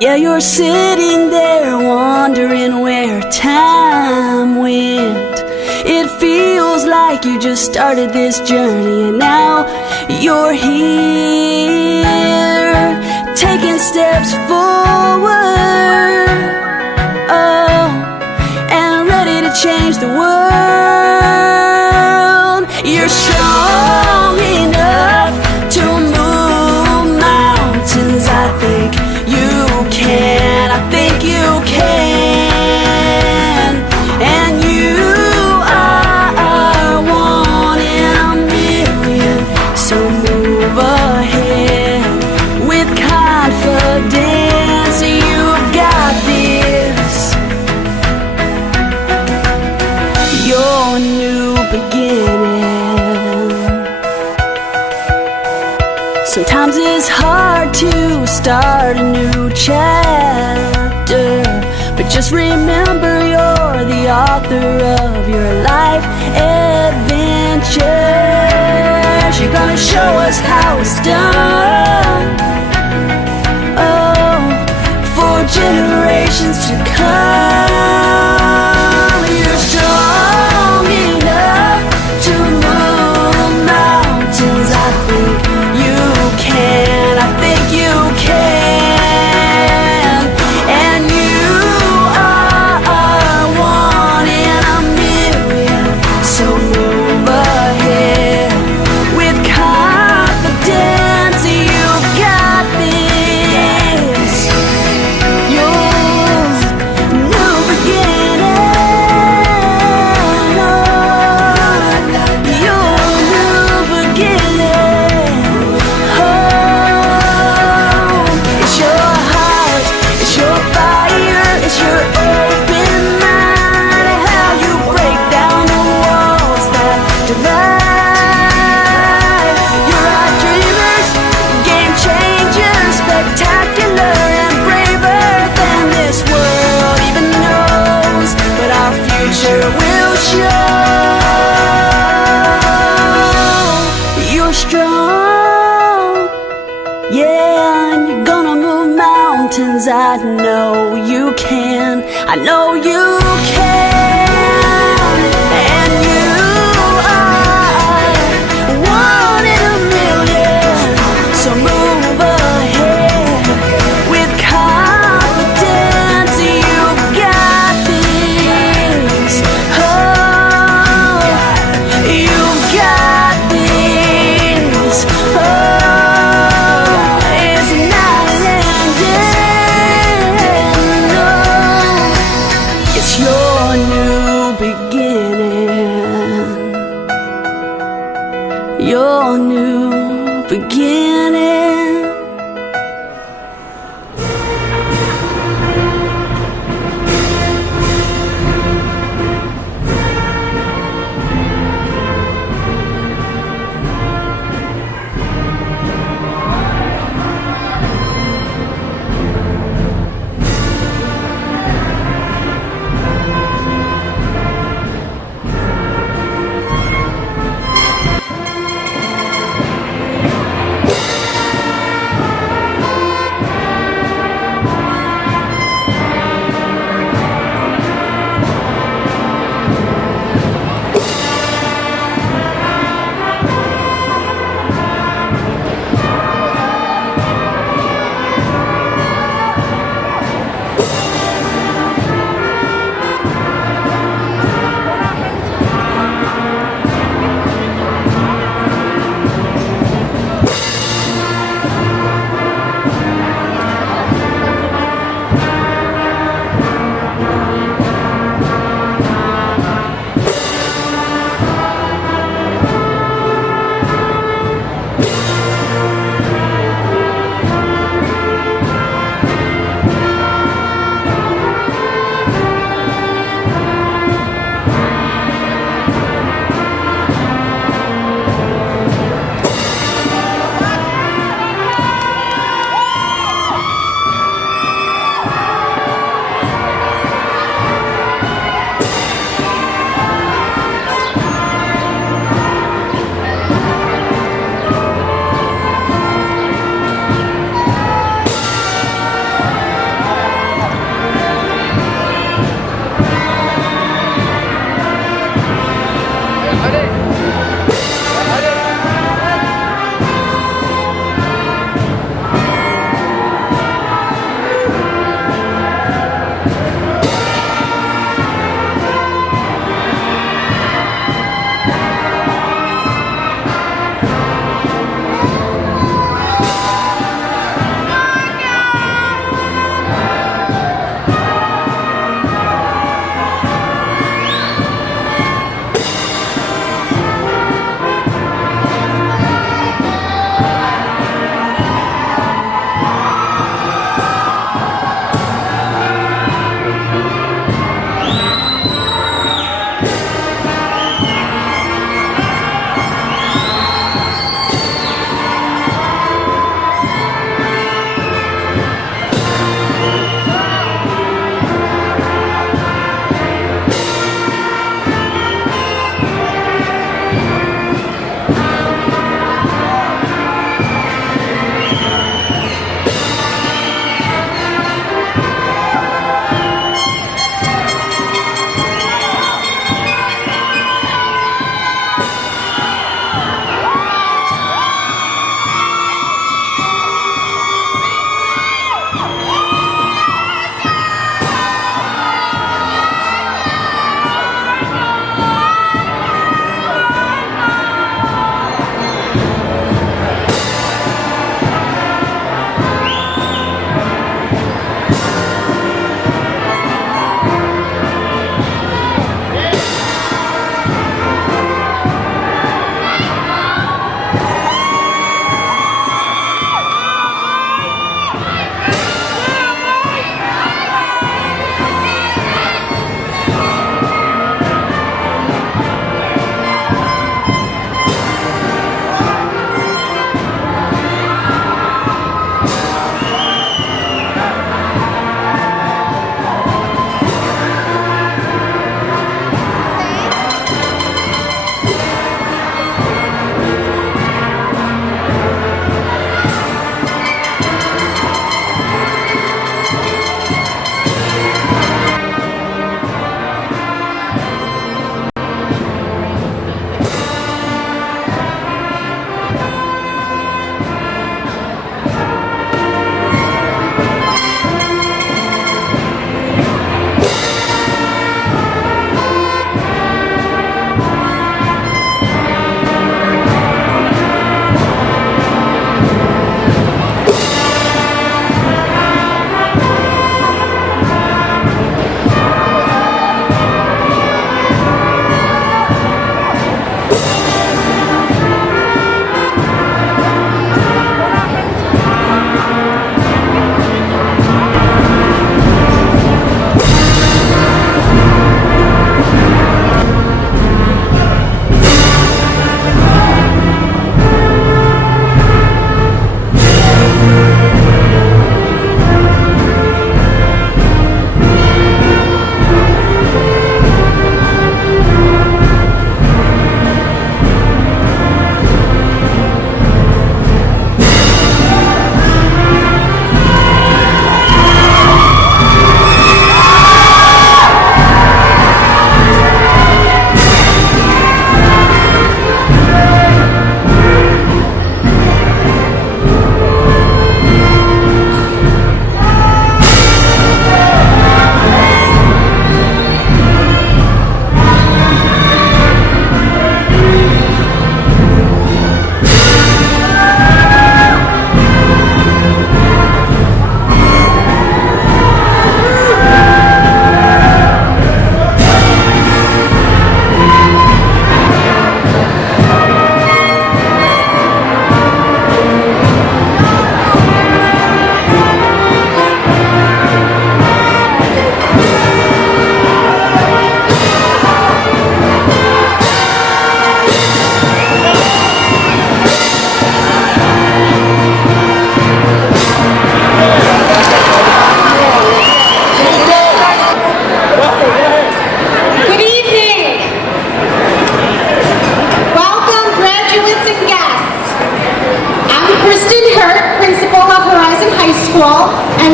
Yeah, you're sitting there wondering where time went. It feels like you just started this journey and now you're here, taking steps forward, oh, and ready to change the world. You're strong enough to move mountains. I think you can, I think you can. And you are one in a million. So move ahead with confidence. You've got this. Your new beginning. Sometimes it's hard to start a new chapter, but just remember you're the author of your life adventures. You're gonna show us how it's done, oh, for generations to come. You're strong enough to move mountains. I think you can, I think you can. And you are one in a million. So move ahead with confidence. You've got this. Your new beginning. Oh, your new beginning. Oh, it's your heart, it's your fire, it's your open mind. How you break down the walls that divide. You're our dreamers, game changers, spectacular and braver than this world even knows. But our future will show. You're strong, yeah, and you're gonna move mountains. I know you can, I know you can. And you are one in a million. So move ahead with confidence. You've got this. Oh, you've got this. Oh, it's not ending. No, it's your new beginning. Your new beginning.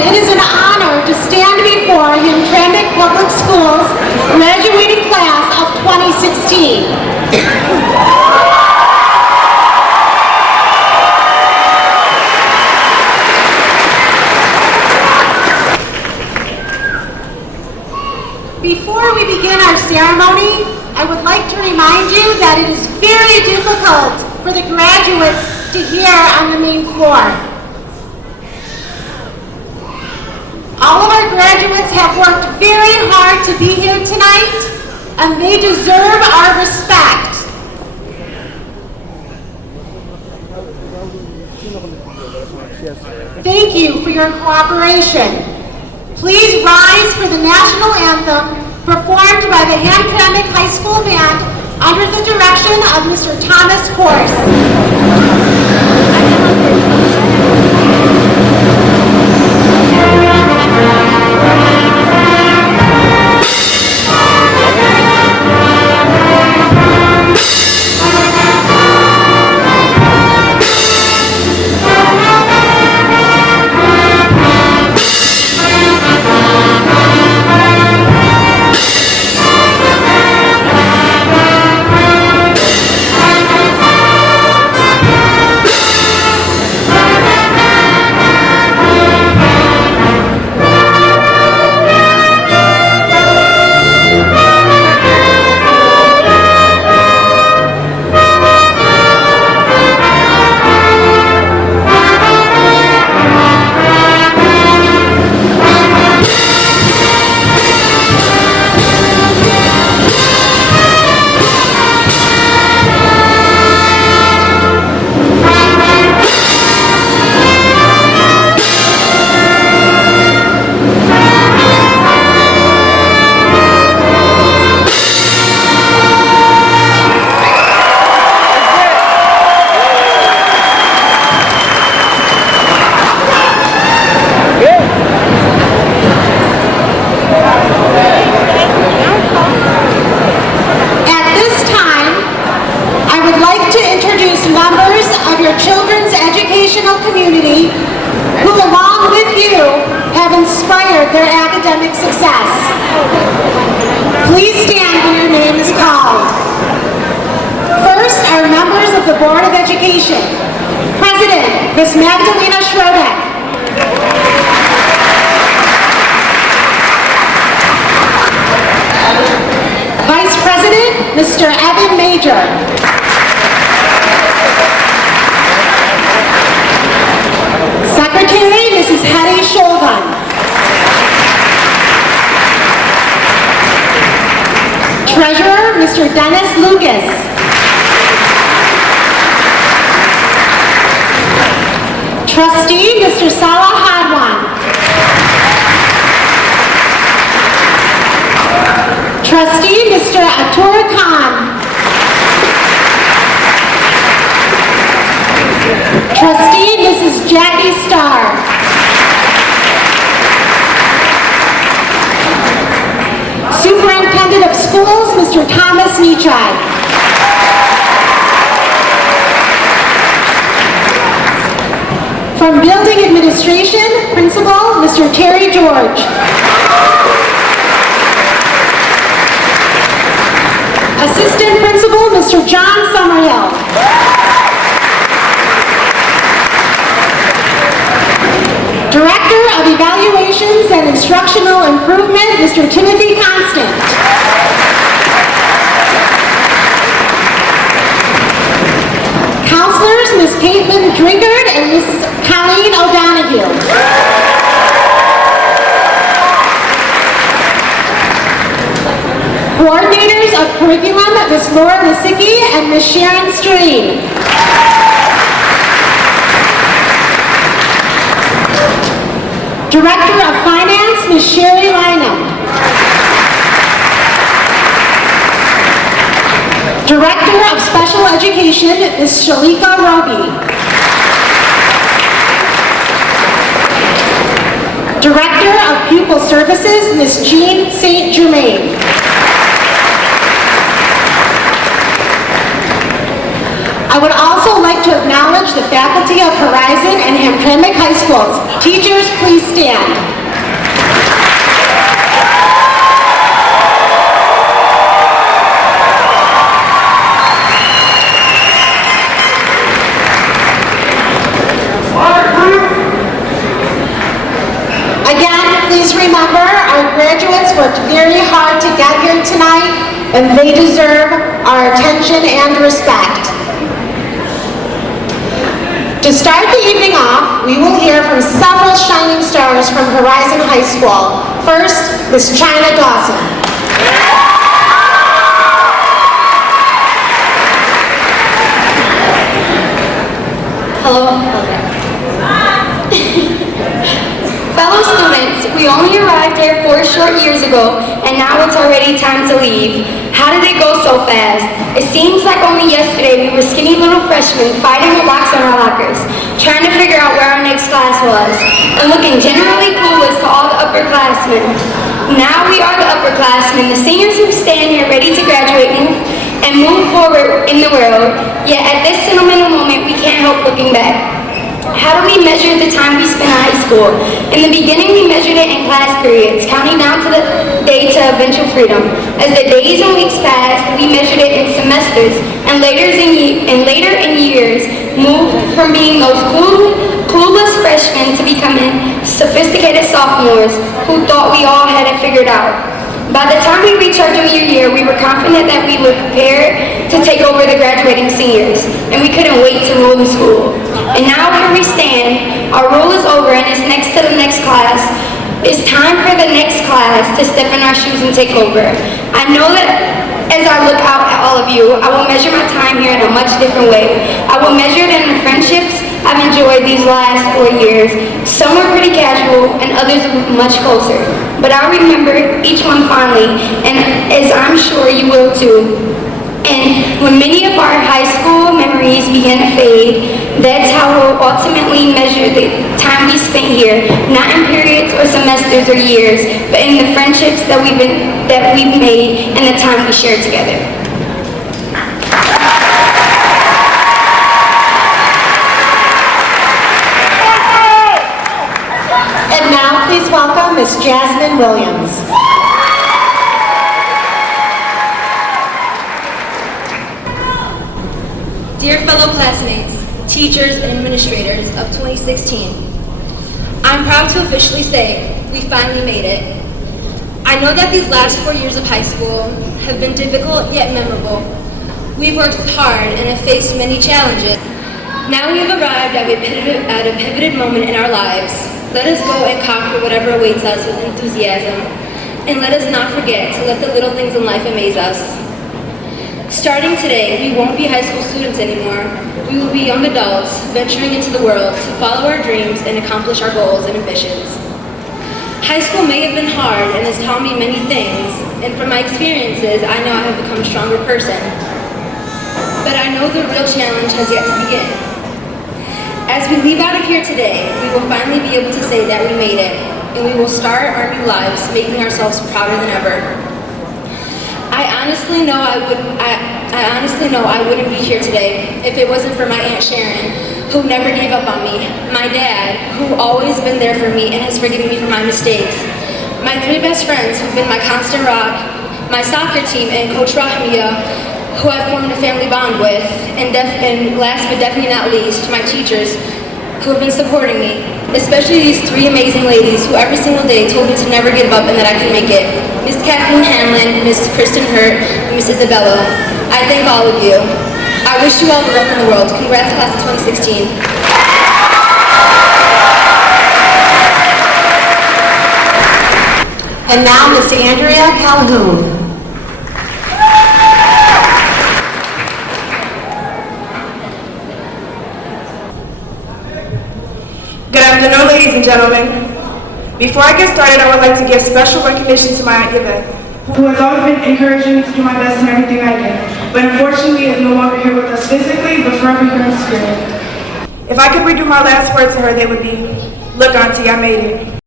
it is an honor to stand before Hamtramck Public Schools graduating class of 2016. Before we begin our ceremony, I would like to remind you that it is very difficult for the graduates to hear on the main floor. All of our graduates have worked very hard to be here tonight, and they deserve our respect. Thank you for your cooperation. Please rise for the national anthem performed by the Hamtramck High School Band under the direction of Mr. Thomas Kors. Community who, along with you, have inspired their academic success. Please stand when your name is called. First are members of the Board of Education. President, Ms. Magdalena Schroeder. Vice President, Mr. Evan Major. Secretary, Mrs. Hetty Shulgan. Treasurer, Mr. Dennis Lucas. Trustee, Mr. Salah Hadwan. Trustee, Mr. Atur Khan. Trustee, Mrs. Jackie Starr. Superintendent of Schools, Mr. Thomas Nichai. From Building Administration, Principal, Mr. Terry George. Assistant Principal, Mr. John Summerhill. Director of Evaluations and Instructional Improvement, Mr. Timothy Constant. Counselors, Ms. Caitlin Drinkard and Ms. Colleen O'Donoghue. Coordinators of Curriculum, Ms. Laura Lisicki and Ms. Sharon Stream. Director of Finance, Ms. Sherry Lynham. Director of Special Education, Ms. Shalika Roby. Director of Pupil Services, Ms. Jean St. Germain. I would also like to acknowledge the faculty of Horizon and Hamtramck High Schools. Teachers, please stand. Again, please remember, our graduates worked very hard to get here tonight, and they deserve our attention and respect. To start the evening off, we will hear from several shining stars from Horizon High School. First, Miss China Dawson. Hello. Fellow students, we only arrived here 4 short years ago, and now it's already time to leave. How did it go so fast? It seems like only yesterday we were skinny little freshmen fighting with locks on our lockers, trying to figure out where our next class was, and looking generally clueless to all the upperclassmen. Now we are the upperclassmen, the seniors who stand here ready to graduate and move forward in the world, yet at this sentimental moment we can't help looking back. How do we measure the time we spent in high school? In the beginning, we measured it in class periods, counting down to the day to eventual freedom. As the days and weeks passed, we measured it in semesters, and later in years, moved from being those clueless freshmen to becoming sophisticated sophomores who thought we all had it figured out. By the time we reached our junior year, we were confident that we were prepared to take over the graduating seniors, and we couldn't wait to rule the school. And now here we stand, our rule is over and it's next to the next class. It's time for the next class to step in our shoes and take over. I know that as I look out at all of you, I will measure my time here in a much different way. I will measure it in the friendships I've enjoyed these last 4 years. Some were pretty casual and others were much closer. But I remember each one fondly, and as I'm sure you will too. And when many of our high school memories begin to fade, that's how we'll ultimately measure the time we spent here, not in periods or semesters or years, but in the friendships that we've made and the time we shared together. And now, please welcome Miss Jasmine Williams. Dear fellow classmates, teachers, and administrators of 2016, I'm proud to officially say we finally made it. I know that these last 4 years of high school have been difficult yet memorable. We've worked hard and have faced many challenges. Now we have arrived at a pivotal moment in our lives. Let us go and conquer whatever awaits us with enthusiasm. And let us not forget to let the little things in life amaze us. Starting today, we won't be high school students anymore. We will be young adults venturing into the world to follow our dreams and accomplish our goals and ambitions. High school may have been hard and has taught me many things, and from my experiences, I know I have become a stronger person. But I know the real challenge has yet to begin. As we leave out of here today, we will finally be able to say that we made it, and we will start our new lives making ourselves prouder than ever. I honestly know I wouldn't be here today if it wasn't for my Aunt Sharon, who never gave up on me, my dad, who always been there for me and has forgiven me for my mistakes, my 3 best friends who've been my constant rock, my soccer team, and Coach Rahmia, who I've formed a family bond with, and last but definitely not least, my teachers, who have been supporting me, especially these 3 amazing ladies who every single day told me to never give up and that I could make it. Miss Kathleen Hanlon, Miss Kristen Hurt, and Miss Isabella. I thank all of you. I wish you all the luck in the world. Congrats, class of 2016. And now, Miss Andrea Calhoun. Good afternoon, ladies and gentlemen. Before I get started, I would like to give special recognition to my Aunt Yvette, who has always been encouraging me to do my best in everything I do, but unfortunately is no longer here with us physically, but forever here in spirit. If I could redo my last words to her, they would be, "Look, Auntie, I made it."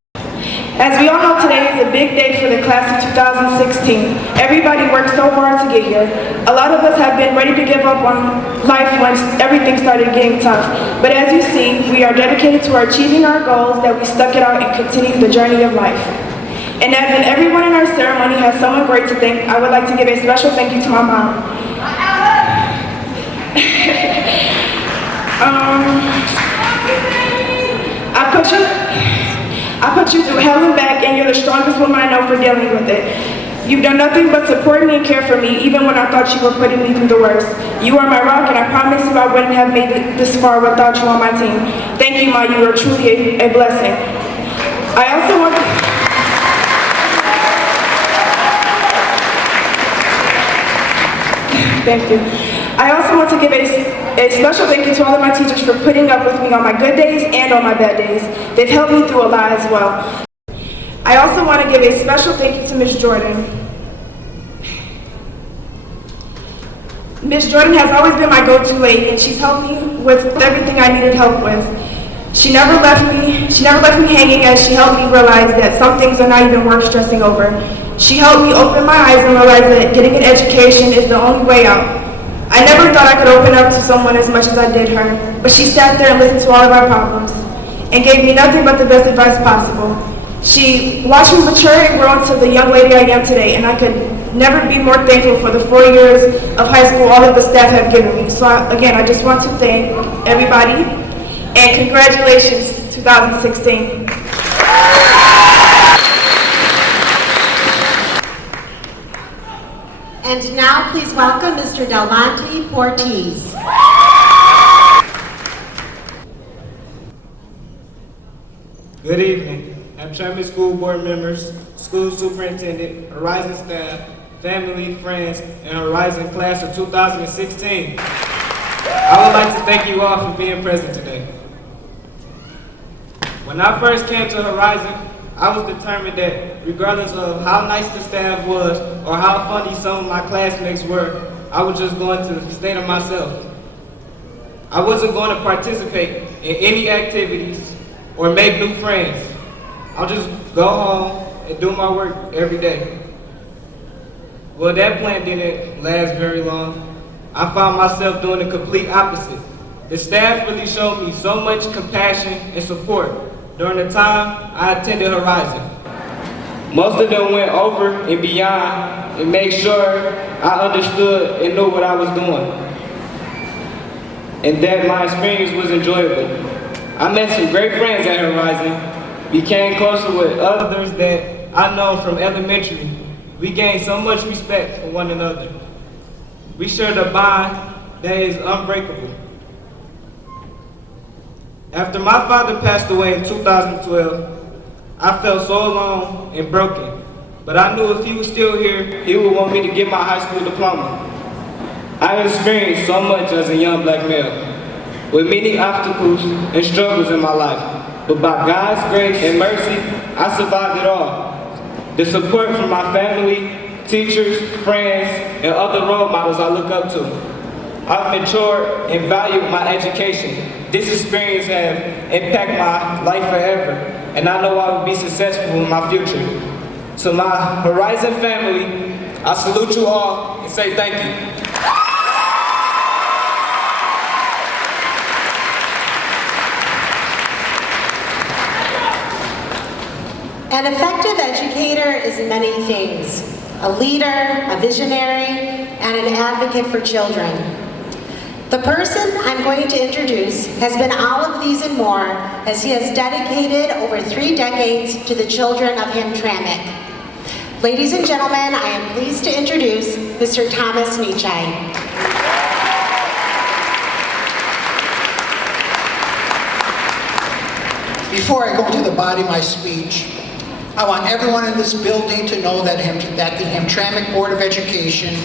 As we all know, today is a big day for the class of 2016. Everybody worked so hard to get a year. A lot of us have been ready to give up on life once everything started getting tough. But as you see, we are dedicated to achieving our goals, that we stuck it out and continue the journey of life. And as in everyone in our ceremony has someone great to thank, I would like to give a special thank you to my mom. I put you through hell and back, and you're the strongest woman I know for dealing with it. You've done nothing but support me and care for me, even when I thought you were putting me through the worst. You are my rock, and I promise you I wouldn't have made it this far without you on my team. Thank you, Ma. You are truly a blessing. I also want to... Thank you. I also want to give a special thank you to all of my teachers for putting up with me on my good days and on my bad days. They've helped me through a lot as well. I also want to give a special thank you to Ms. Jordan. Ms. Jordan has always been my go-to lady, and she's helped me with everything I needed help with. She never left me hanging, as she helped me realize that some things are not even worth stressing over. She helped me open my eyes and realize that getting an education is the only way out. I never thought I could open up to someone as much as I did her, but she sat there and listened to all of our problems and gave me nothing but the best advice possible. She watched me mature and grow into the young lady I am today, and I could never be more thankful for the 4 years of high school all of the staff have given me. So again, I just want to thank everybody, and congratulations, 2016. And now please welcome Mr. Delmonte Portiz. Good evening. Hamtramck School Board members, school superintendent, Horizon staff, family, friends, and Horizon class of 2016. I would like to thank you all for being present today. When I first came to Horizon, I was determined that regardless of how nice the staff was or how funny some of my classmates were, I was just going to stay to myself. I wasn't going to participate in any activities or make new friends. I'll just go home and do my work every day. Well, that plan didn't last very long. I found myself doing the complete opposite. The staff really showed me so much compassion and support during the time I attended Horizon. Most of them went over and beyond and made sure I understood and knew what I was doing, and that my experience was enjoyable. I met some great friends at Horizon, became closer with others that I know from elementary. We gained so much respect for one another. We shared a bond that is unbreakable. After my father passed away in 2012, I felt so alone and broken. But I knew if he was still here, he would want me to get my high school diploma. I experienced so much as a young black male, with many obstacles and struggles in my life. But by God's grace and mercy, I survived it all. The support from my family, teachers, friends, and other role models I look up to. I've matured and valued my education. This experience has impacted my life forever, and I know I will be successful in my future. To my Horizon family, I salute you all and say thank you. An effective educator is many things: a leader, a visionary, and an advocate for children. The person I'm going to introduce has been all of these and more, as he has dedicated over 3 decades to the children of Hamtramck. Ladies and gentlemen, I am pleased to introduce Mr. Thomas Nietzsche. Before I go to the body of my speech, I want everyone in this building to know that the Hamtramck Board of Education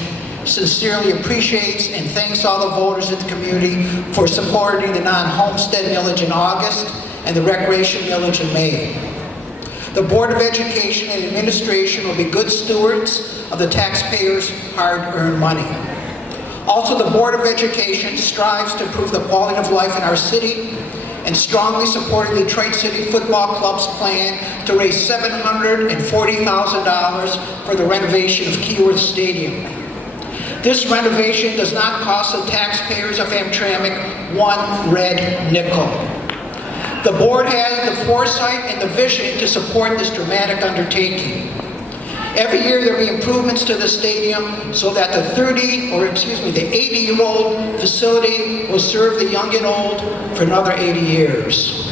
sincerely appreciates and thanks all the voters in the community for supporting the non-homestead millage in August and the recreation millage in May. The Board of Education and administration will be good stewards of the taxpayers' hard-earned money. Also, the Board of Education strives to improve the quality of life in our city and strongly supporting the Detroit City Football Club's plan to raise $740,000 for the renovation of Keyworth Stadium. This renovation does not cost the taxpayers of Hamtramck one red nickel. The board had the foresight and the vision to support this dramatic undertaking. Every year there will be improvements to the stadium so that the 80-year-old facility will serve the young and old for another 80 years.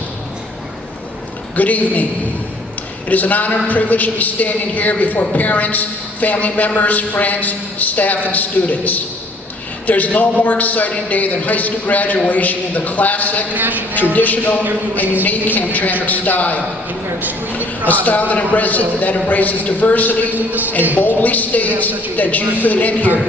Good evening. It is an honor and privilege to be standing here before parents, family members, friends, staff, and students. There's no more exciting day than high school graduation in the classic, traditional, and unique Hamtramck style. A style that embraces diversity and boldly states that you fit in here.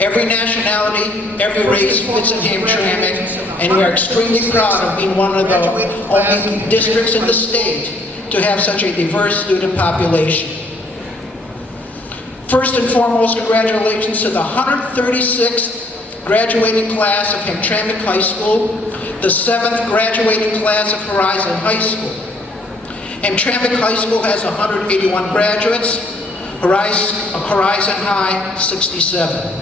Every nationality, every race fits in Hamtramck, and we are extremely proud of being one of the only districts in the state to have such a diverse student population. First and foremost, congratulations to the 136th graduating class of Hamtramck High School, the 7th graduating class of Horizon High School. Hamtramck High School has 181 graduates, Horizon High 67.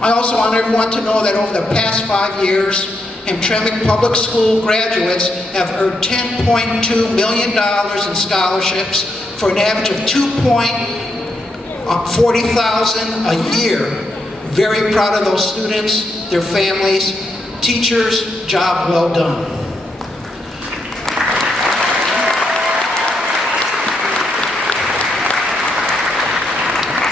I also want everyone to know that over the past 5 years, Hamtramck Public School graduates have earned $10.2 million in scholarships for an average of $240,000 a year. Very proud of those students, their families, teachers, job well done.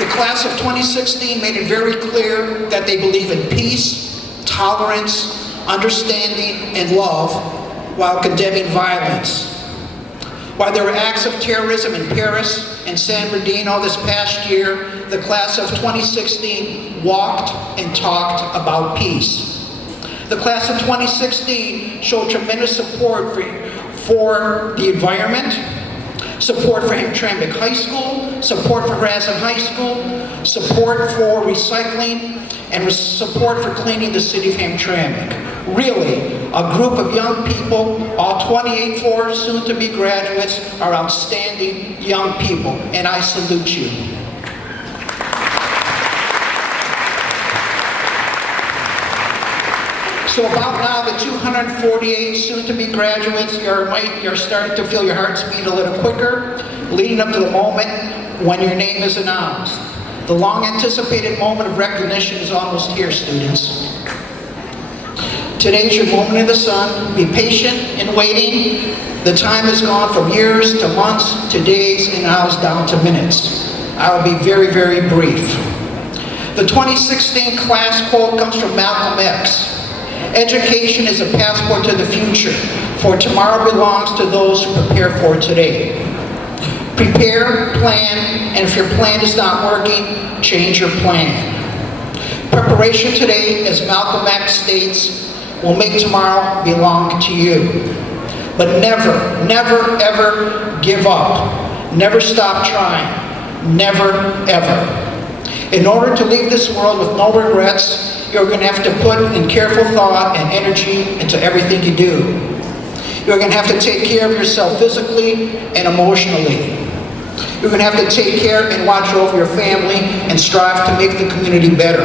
The class of 2016 made it very clear that they believe in peace, tolerance, understanding, and love while condemning violence. While there were acts of terrorism in Paris and San Bernardino this past year, the class of 2016 walked and talked about peace. The class of 2016 showed tremendous support for the environment, support for Hamtramck High School, support for Horizon High School, support for recycling, and support for cleaning the city of Hamtramck. Really, a group of young people, all 28 soon-to-be graduates, are outstanding young people, and I salute you. So about now, the 248 soon-to-be graduates, you're starting to feel your hearts beat a little quicker, leading up to the moment when your name is announced. The long-anticipated moment of recognition is almost here, students. Today's your moment in the sun. Be patient in waiting. The time has gone from years to months to days and hours down to minutes. I will be very, very brief. The 2016 class quote comes from Malcolm X. Education is a passport to the future, for tomorrow belongs to those who prepare for today. Prepare, plan, and if your plan is not working, change your plan. Preparation today, as Malcolm X states, will make tomorrow belong to you. But never, never, ever give up. Never stop trying. Never, ever. In order to leave this world with no regrets, you're going to have to put in careful thought and energy into everything you do. You're going to have to take care of yourself physically and emotionally. You're going to have to take care and watch over your family and strive to make the community better.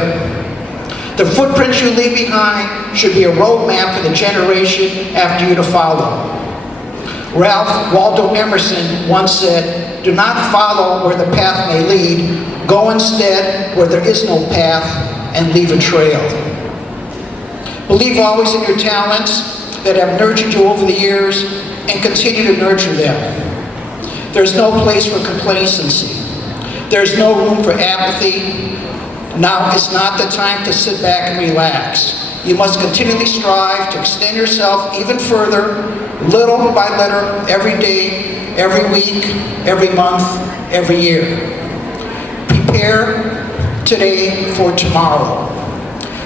The footprints you leave behind should be a roadmap for the generation after you to follow. Ralph Waldo Emerson once said, "Do not follow where the path may lead. Go instead where there is no path and leave a trail." Believe always in your talents that have nurtured you over the years and continue to nurture them. There's no place for complacency. There's no room for apathy. Now is not the time to sit back and relax. You must continually strive to extend yourself even further, little by little, every day, every week, every month, every year. Prepare today for tomorrow.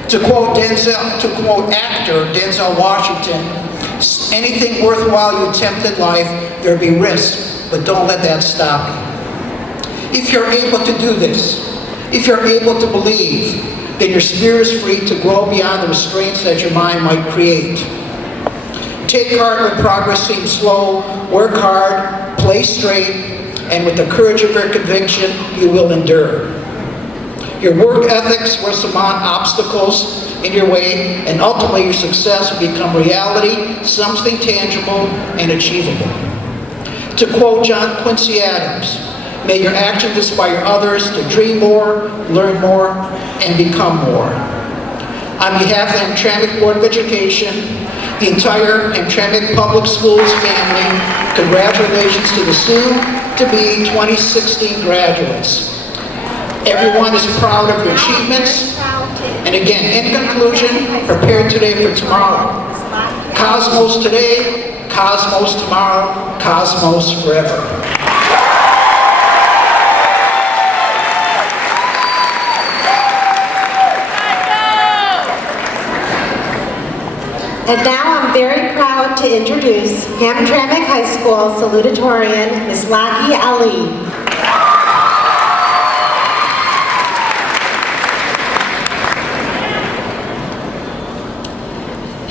To quote actor Denzel Washington, anything worthwhile you attempt in life, there'll be risks, but don't let that stop you. If you're able to do this, if you're able to believe, then your spirit is free to grow beyond the restraints that your mind might create. Take heart when progress seems slow, work hard, play straight, and with the courage of your conviction, you will endure. Your work ethics will surmount obstacles in your way, and ultimately your success will become reality, something tangible and achievable. To quote John Quincy Adams, may your actions inspire others to dream more, learn more, and become more. On behalf of the Hamtramck Board of Education, the entire Hamtramck Public Schools family, congratulations to the soon-to-be 2016 graduates. Everyone is proud of your achievements, and again, in conclusion, prepare today for tomorrow. Cosmos today, Cosmos tomorrow, Cosmos forever. And now I'm very proud to introduce Hamtramck High School salutatorian, Ms. Laki Ali.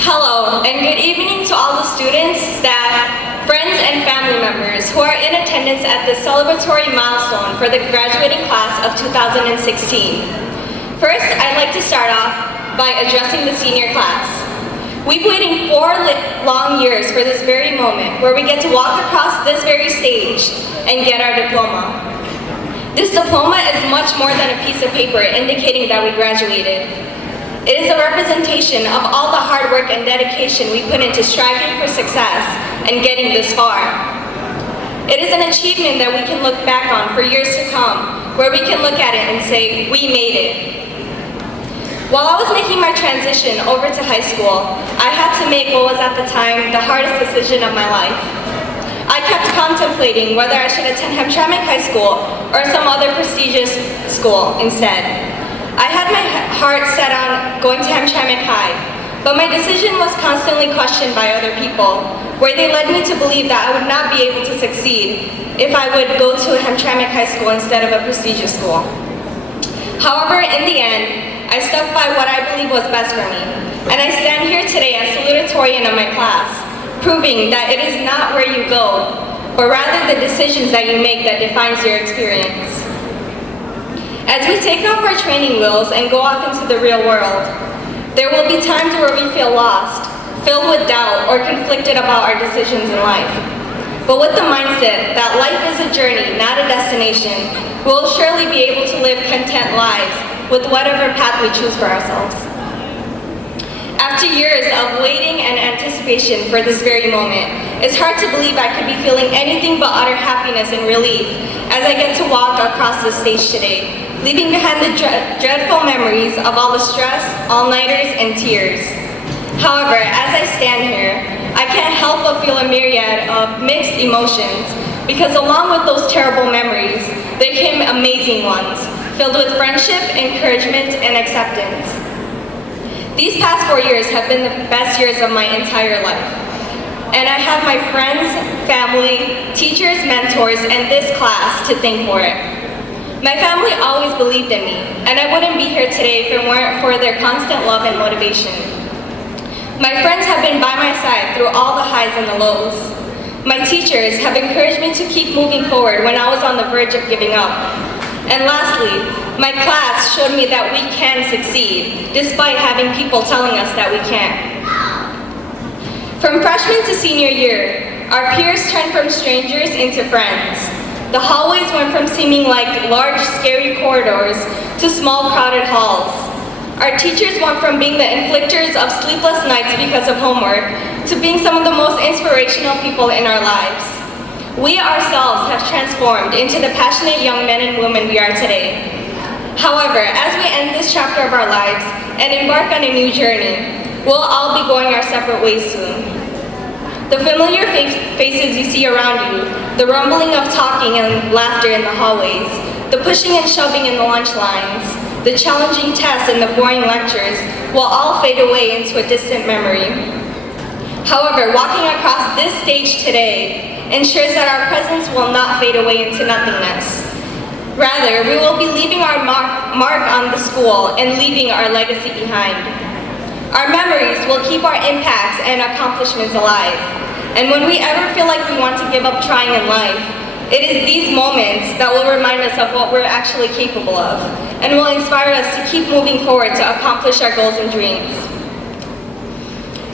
Hello, and good evening to all the students, staff, friends, and family members who are in attendance at this celebratory milestone for the graduating class of 2016. First, I'd like to start off by addressing the senior class. We've waited 4 long years for this very moment where we get to walk across this very stage and get our diploma. This diploma is much more than a piece of paper indicating that we graduated. It is a representation of all the hard work and dedication we put into striving for success and getting this far. It is an achievement that we can look back on for years to come, where we can look at it and say, we made it. While I was making my transition over to high school, I had to make what was at the time the hardest decision of my life. I kept contemplating whether I should attend Hamtramck High School or some other prestigious school instead. I had my heart set on going to Hamtramck High, but my decision was constantly questioned by other people, where they led me to believe that I would not be able to succeed if I would go to Hamtramck High School instead of a prestigious school. However, in the end, I stuck by what I believe was best for me, and I stand here today as salutatorian of my class, proving that it is not where you go, but rather the decisions that you make that defines your experience. As we take off our training wheels and go off into the real world, there will be times where we feel lost, filled with doubt, or conflicted about our decisions in life. But with the mindset that life is a journey, not a destination, we'll surely be able to live content lives with whatever path we choose for ourselves. After years of waiting and anticipation for this very moment, it's hard to believe I could be feeling anything but utter happiness and relief as I get to walk across the stage today, leaving behind the dreadful memories of all the stress, all-nighters, and tears. However, as I stand here, I can't help but feel a myriad of mixed emotions, because along with those terrible memories, there came amazing ones, filled with friendship, encouragement, and acceptance. These past 4 years have been the best years of my entire life, and I have my friends, family, teachers, mentors, and this class to thank for it. My family always believed in me, and I wouldn't be here today if it weren't for their constant love and motivation. My friends have been by my side through all the highs and the lows. My teachers have encouraged me to keep moving forward when I was on the verge of giving up. And lastly, my class showed me that we can succeed, despite having people telling us that we can't. From freshman to senior year, our peers turned from strangers into friends. The hallways went from seeming like large, scary corridors to small, crowded halls. Our teachers went from being the inflictors of sleepless nights because of homework to being some of the most inspirational people in our lives. We ourselves have transformed into the passionate young men and women we are today. However, as we end this chapter of our lives and embark on a new journey, we'll all be going our separate ways soon. The familiar faces you see around you, the rumbling of talking and laughter in the hallways, the pushing and shoving in the lunch lines, the challenging tests and the boring lectures will all fade away into a distant memory. However, walking across this stage today ensures that our presence will not fade away into nothingness. Rather, we will be leaving our mark on the school and leaving our legacy behind. Our memories will keep our impacts and accomplishments alive. And when we ever feel like we want to give up trying in life, It is these moments that will remind us of what we're actually capable of and will inspire us to keep moving forward to accomplish our goals and dreams.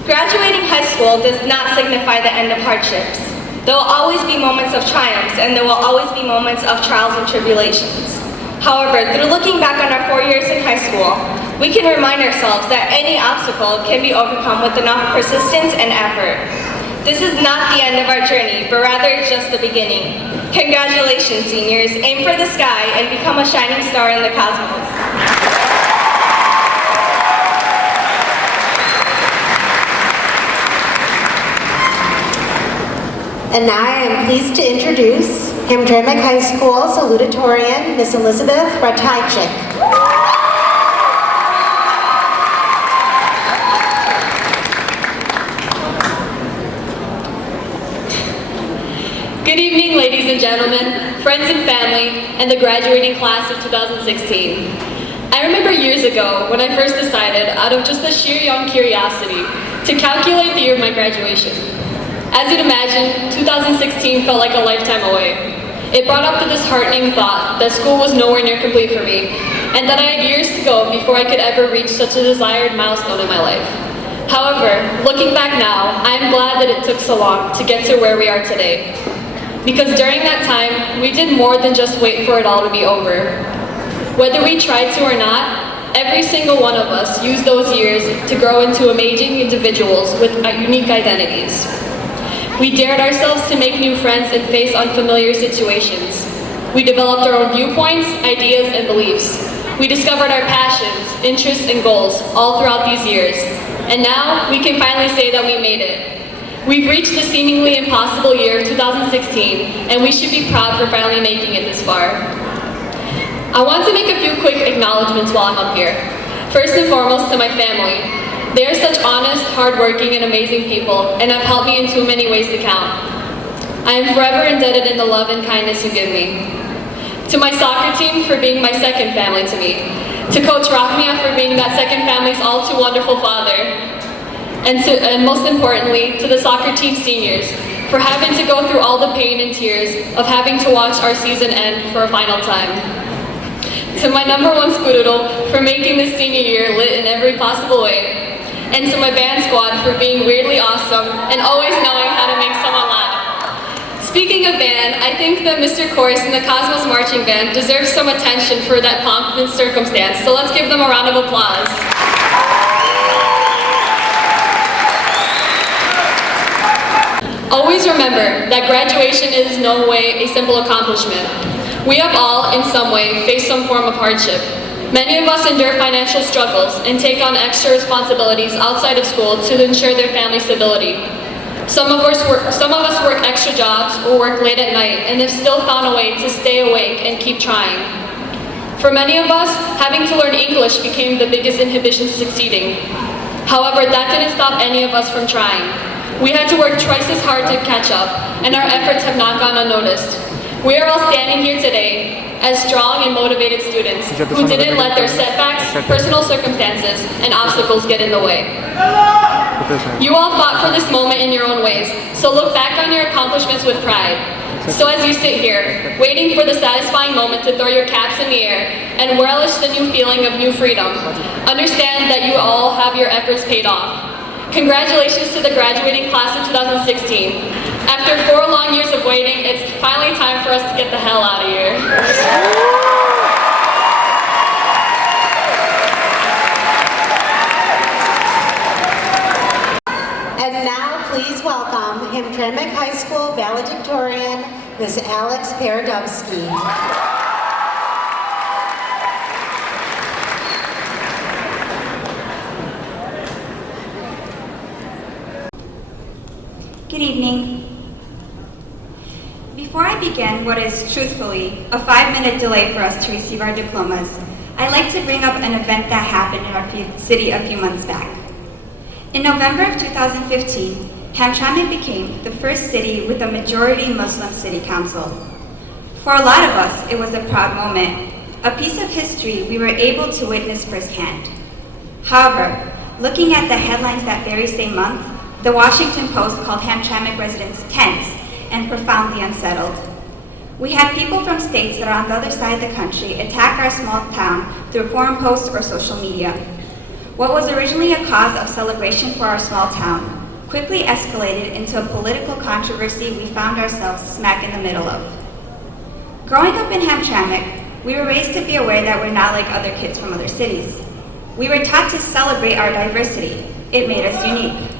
Graduating high school does not signify the end of hardships. There will always be moments of triumphs and there will always be moments of trials and tribulations. However, through looking back on our 4 years in high school, we can remind ourselves that any obstacle can be overcome with enough persistence and effort. This is not the end of our journey, but rather just the beginning. Congratulations, seniors. Aim for the sky and become a shining star in the cosmos. And now I am pleased to introduce Hamtramck High School salutatorian, Miss Elizabeth Ratajczyk. Good evening, ladies and gentlemen, friends and family, and the graduating class of 2016. I remember years ago when I first decided, out of just a sheer young curiosity, to calculate the year of my graduation. As you'd imagine, 2016 felt like a lifetime away. It brought up the disheartening thought that school was nowhere near complete for me, and that I had years to go before I could ever reach such a desired milestone in my life. However, looking back now, I am glad that it took so long to get to where we are today. Because during that time, we did more than just wait for it all to be over. Whether we tried to or not, every single one of us used those years to grow into amazing individuals with unique identities. We dared ourselves to make new friends and face unfamiliar situations. We developed our own viewpoints, ideas, and beliefs. We discovered our passions, interests, and goals all throughout these years. And now, we can finally say that we made it. We've reached the seemingly impossible year of 2016, and we should be proud for finally making it this far. I want to make a few quick acknowledgements while I'm up here. First and foremost, to my family. They are such honest, hardworking, and amazing people, and have helped me in too many ways to count. I am forever indebted in the love and kindness you give me. To my soccer team for being my second family to me. To Coach Rockmia for being that second family's all too wonderful father. And most importantly, to the soccer team seniors for having to go through all the pain and tears of having to watch our season end for a final time. To my #1 Squiddoodle for making this senior year lit in every possible way. And to my band squad for being weirdly awesome and always knowing how to make someone laugh. Speaking of band, I think that Mr. Chorus and the Cosmos Marching Band deserve some attention for that pomp and circumstance, so let's give them a round of applause. Always remember that graduation is in no way a simple accomplishment. We have all, in some way, faced some form of hardship. Many of us endure financial struggles and take on extra responsibilities outside of school to ensure their family stability. Some of us work extra jobs or work late at night and have still found a way to stay awake and keep trying. For many of us, having to learn English became the biggest inhibition to succeeding. However, that didn't stop any of us from trying. We had to work twice as hard to catch up, and our efforts have not gone unnoticed. We are all standing here today as strong and motivated students who didn't let their setbacks, personal circumstances, and obstacles get in the way. You all fought for this moment in your own ways, so look back on your accomplishments with pride. So as you sit here, waiting for the satisfying moment to throw your caps in the air and relish the new feeling of new freedom, understand that you all have your efforts paid off. Congratulations to the graduating class of 2016. After 4 long years of waiting, it's finally time for us to get the hell out of here. And now please welcome Hamtramck High School valedictorian, Ms. Alex Paradowski. Good evening. Before I begin what is truthfully a 5-minute delay for us to receive our diplomas, I'd like to bring up an event that happened in our city a few months back. In November of 2015, Hamtramck became the first city with a majority Muslim city council. For a lot of us, it was a proud moment, a piece of history we were able to witness firsthand. However, looking at the headlines that very same month, the Washington Post called Hamtramck residents tense and profoundly unsettled. We have people from states that are on the other side of the country attack our small town through forum posts or social media. What was originally a cause of celebration for our small town quickly escalated into a political controversy we found ourselves smack in the middle of. Growing up in Hamtramck, we were raised to be aware that we're not like other kids from other cities. We were taught to celebrate our diversity. It made us unique.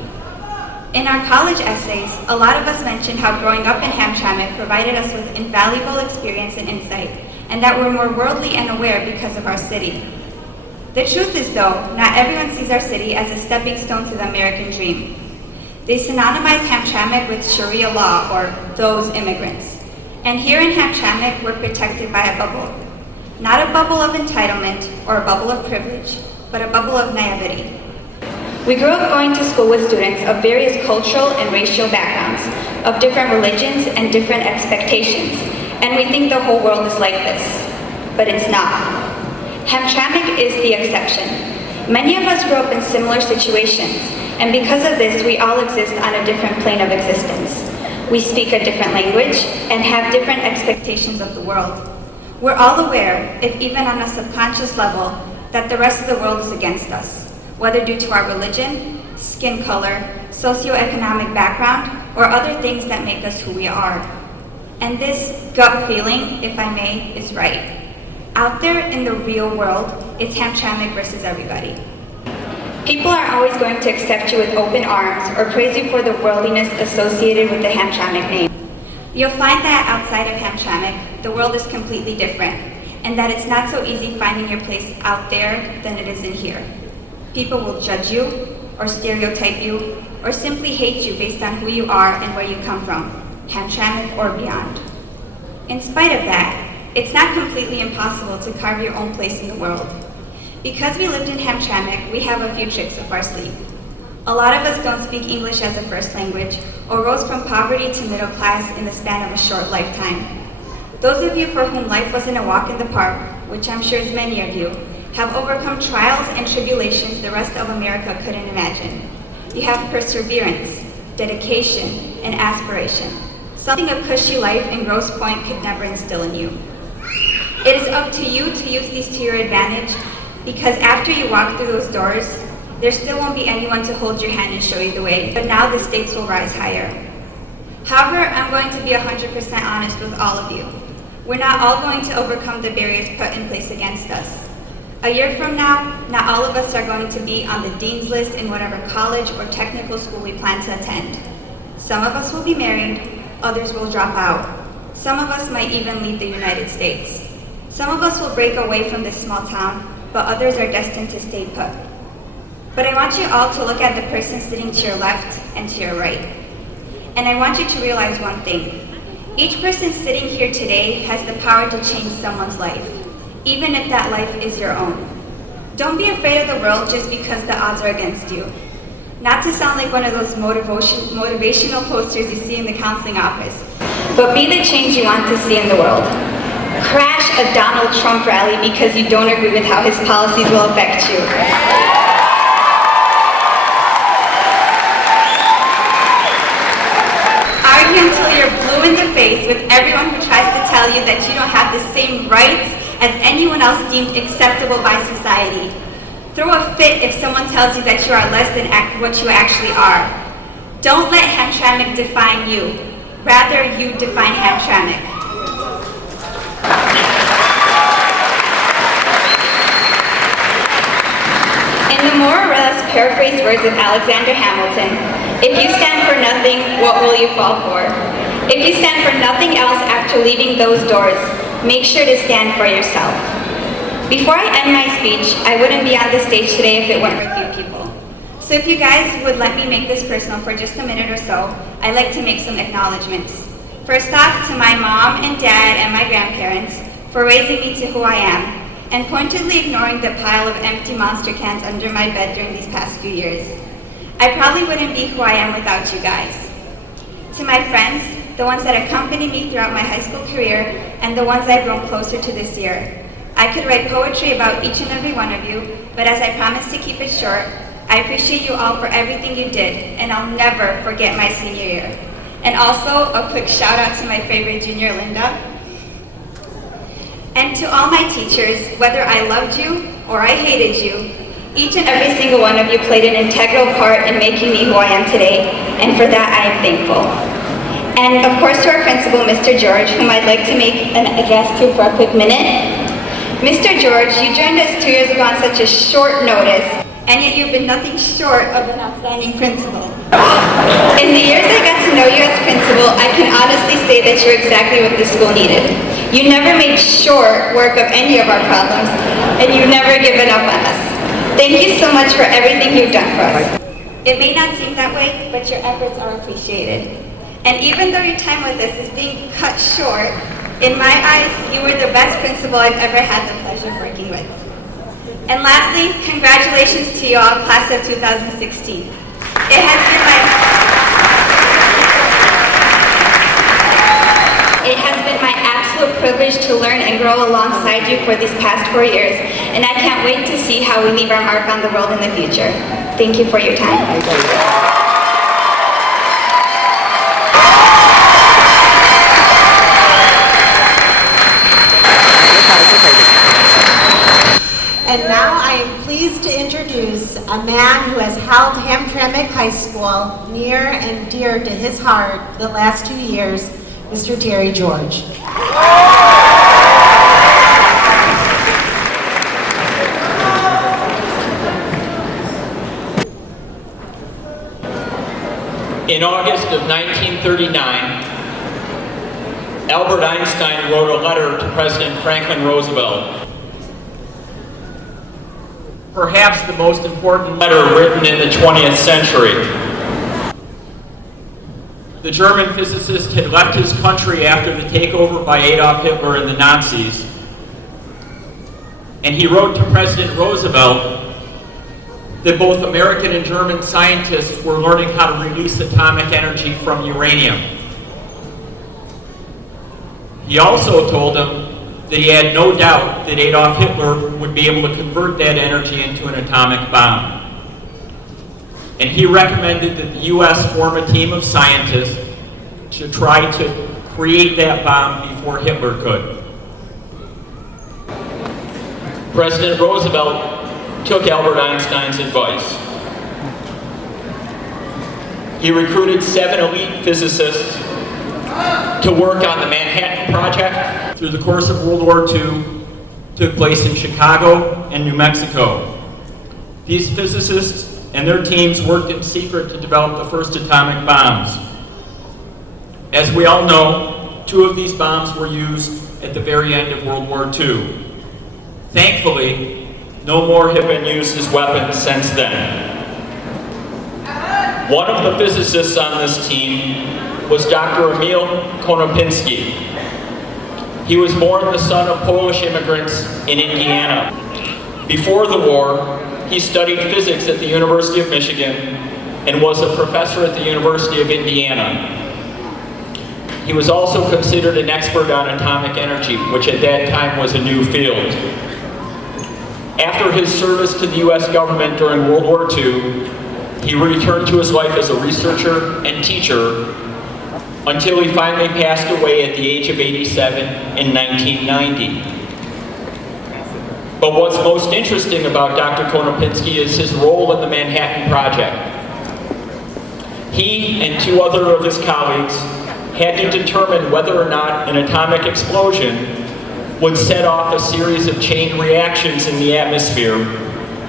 In our college essays, a lot of us mentioned how growing up in Hamtramck provided us with invaluable experience and insight, and that we're more worldly and aware because of our city. The truth is though, not everyone sees our city as a stepping stone to the American dream. They synonymize Hamtramck with Sharia law, or those immigrants. And here in Hamtramck, we're protected by a bubble. Not a bubble of entitlement or a bubble of privilege, but a bubble of naivety. We grew up going to school with students of various cultural and racial backgrounds, of different religions and different expectations, and we think the whole world is like this. But it's not. Hamtramck is the exception. Many of us grew up in similar situations, and because of this, we all exist on a different plane of existence. We speak a different language and have different expectations of the world. We're all aware, if even on a subconscious level, that the rest of the world is against us, whether due to our religion, skin color, socioeconomic background, or other things that make us who we are. And this gut feeling, if I may, is right. Out there in the real world, it's Hamtramck versus everybody. People are always going to accept you with open arms or praise you for the worldliness associated with the Hamtramck name. You'll find that outside of Hamtramck, the world is completely different, and that it's not so easy finding your place out there than it is in here. People will judge you, or stereotype you, or simply hate you based on who you are and where you come from, Hamtramck or beyond. In spite of that, it's not completely impossible to carve your own place in the world. Because we lived in Hamtramck, we have a few tricks up our sleeve. A lot of us don't speak English as a first language, or rose from poverty to middle class in the span of a short lifetime. Those of you for whom life wasn't a walk in the park, which I'm sure is many of you, have overcome trials and tribulations the rest of America couldn't imagine. You have perseverance, dedication, and aspiration, something a cushy life in Grosse Pointe could never instill in you. It is up to you to use these to your advantage, because after you walk through those doors, there still won't be anyone to hold your hand and show you the way, but now the stakes will rise higher. However, I'm going to be 100% honest with all of you. We're not all going to overcome the barriers put in place against us. A year from now, not all of us are going to be on the dean's list in whatever college or technical school we plan to attend. Some of us will be married, others will drop out. Some of us might even leave the United States. Some of us will break away from this small town, but others are destined to stay put. But I want you all to look at the person sitting to your left and to your right. And I want you to realize one thing. Each person sitting here today has the power to change someone's life, even if that life is your own. Don't be afraid of the world just because the odds are against you. Not to sound like one of those motivational posters you see in the counseling office, but be the change you want to see in the world. Crash a Donald Trump rally because you don't agree with how his policies will affect you. Argue until you're blue in the face with everyone who tries to tell you that you don't have the same rights as anyone else deemed acceptable by society. Throw a fit if someone tells you that you are less than what you actually are. Don't let Hamtramck define you. Rather, you define Hamtramck. In the more or less paraphrased words of Alexander Hamilton, if you stand for nothing, what will you fall for? If you stand for nothing else after leaving those doors, make sure to stand for yourself. Before I end my speech, I wouldn't be on the stage today if it weren't for a few people. So if you guys would let me make this personal for just a minute or so, I'd like to make some acknowledgements. First off, to my mom and dad and my grandparents for raising me to who I am, and pointedly ignoring the pile of empty Monster cans under my bed during these past few years. I probably wouldn't be who I am without you guys. To my friends, the ones that accompanied me throughout my high school career, and the ones I've grown closer to this year. I could write poetry about each and every one of you, but as I promised to keep it short, I appreciate you all for everything you did, and I'll never forget my senior year. And also, a quick shout out to my favorite junior, Linda. And to all my teachers, whether I loved you or I hated you, each and every single one of you played an integral part in making me who I am today, and for that I am thankful. And of course to our principal, Mr. George, whom I'd like to make an address to for a quick minute. Mr. George, you joined us 2 years ago on such a short notice, and yet you've been nothing short of an outstanding principal. In the years I got to know you as principal, I can honestly say that you're exactly what the school needed. You never made short work of any of our problems, and you've never given up on us. Thank you so much for everything you've done for us. It may not seem that way, but your efforts are appreciated. And even though your time with us is being cut short, in my eyes, you were the best principal I've ever had the pleasure of working with. And lastly, congratulations to you all, class of 2016. It has been my absolute privilege to learn and grow alongside you for these past 4 years, and I can't wait to see how we leave our mark on the world in the future. Thank you for your time. And now I am pleased to introduce a man who has held Hamtramck High School near and dear to his heart the last 2 years, Mr. Terry George. In August of 1939, Albert Einstein wrote a letter to President Franklin Roosevelt. Perhaps the most important letter written in the 20th century. The German physicist had left his country after the takeover by Adolf Hitler and the Nazis. And he wrote to President Roosevelt that both American and German scientists were learning how to release atomic energy from uranium. He also told him that he had no doubt that Adolf Hitler would be able to convert that energy into an atomic bomb. And he recommended that the U.S. form a team of scientists to try to create that bomb before Hitler could. President Roosevelt took Albert Einstein's advice. He recruited 7 elite physicists to work on the Manhattan Project. Through the course of World War II, took place in Chicago and New Mexico. These physicists and their teams worked in secret to develop the first atomic bombs. As we all know, 2 of these bombs were used at the very end of World War II. Thankfully, no more have been used as weapons since then. One of the physicists on this team was Dr. Emil Konopinski. He was born the son of Polish immigrants in Indiana. Before the war, he studied physics at the University of Michigan and was a professor at the University of Indiana. He was also considered an expert on atomic energy, which at that time was a new field. After his service to the U.S. government during World War II, he returned to his life as a researcher and teacher until he finally passed away at the age of 87 in 1990. But what's most interesting about Dr. Konopinski is his role in the Manhattan Project. He and 2 other of his colleagues had to determine whether or not an atomic explosion would set off a series of chain reactions in the atmosphere,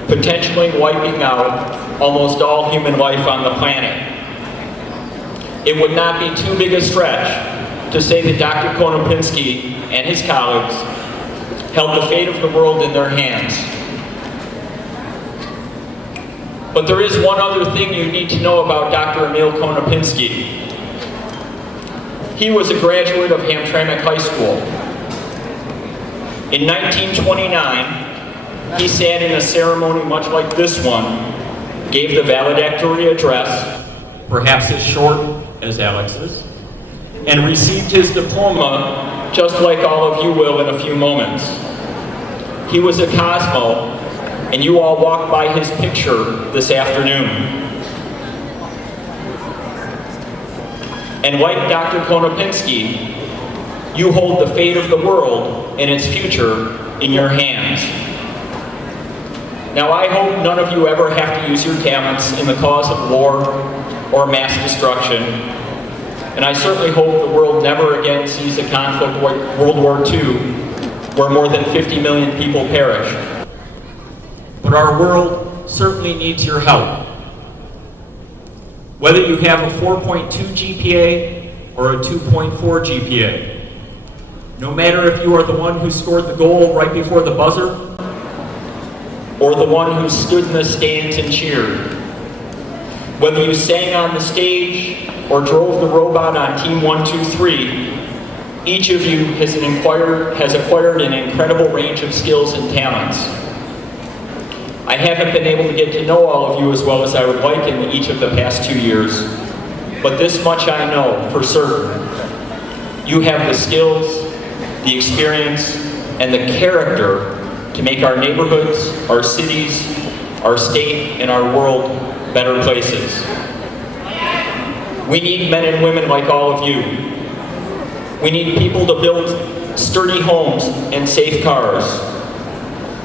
potentially wiping out almost all human life on the planet. It would not be too big a stretch to say that Dr. Konopinski and his colleagues held the fate of the world in their hands. But there is one other thing you need to know about Dr. Emil Konopinski. He was a graduate of Hamtramck High School. In 1929, he sat in a ceremony much like this one, gave the valedictory address, perhaps as short as Alex's, and received his diploma just like all of you will in a few moments. He was a Cosmo, and you all walked by his picture this afternoon. And like Dr. Konopinski, you hold the fate of the world and its future in your hands. Now, I hope none of you ever have to use your talents in the cause of war or mass destruction, and I certainly hope the world never again sees a conflict like World War II, where more than 50 million people perished. But our world certainly needs your help. Whether you have a 4.2 GPA or a 2.4 GPA, no matter if you are the one who scored the goal right before the buzzer, or the one who stood in the stands and cheered, whether you sang on the stage or drove the robot on Team 123, each of you has acquired an incredible range of skills and talents. I haven't been able to get to know all of you as well as I would like in each of the past 2 years, but this much I know for certain. You have the skills, the experience, and the character to make our neighborhoods, our cities, our state, and our world better places. We need men and women like all of you. We need people to build sturdy homes and safe cars.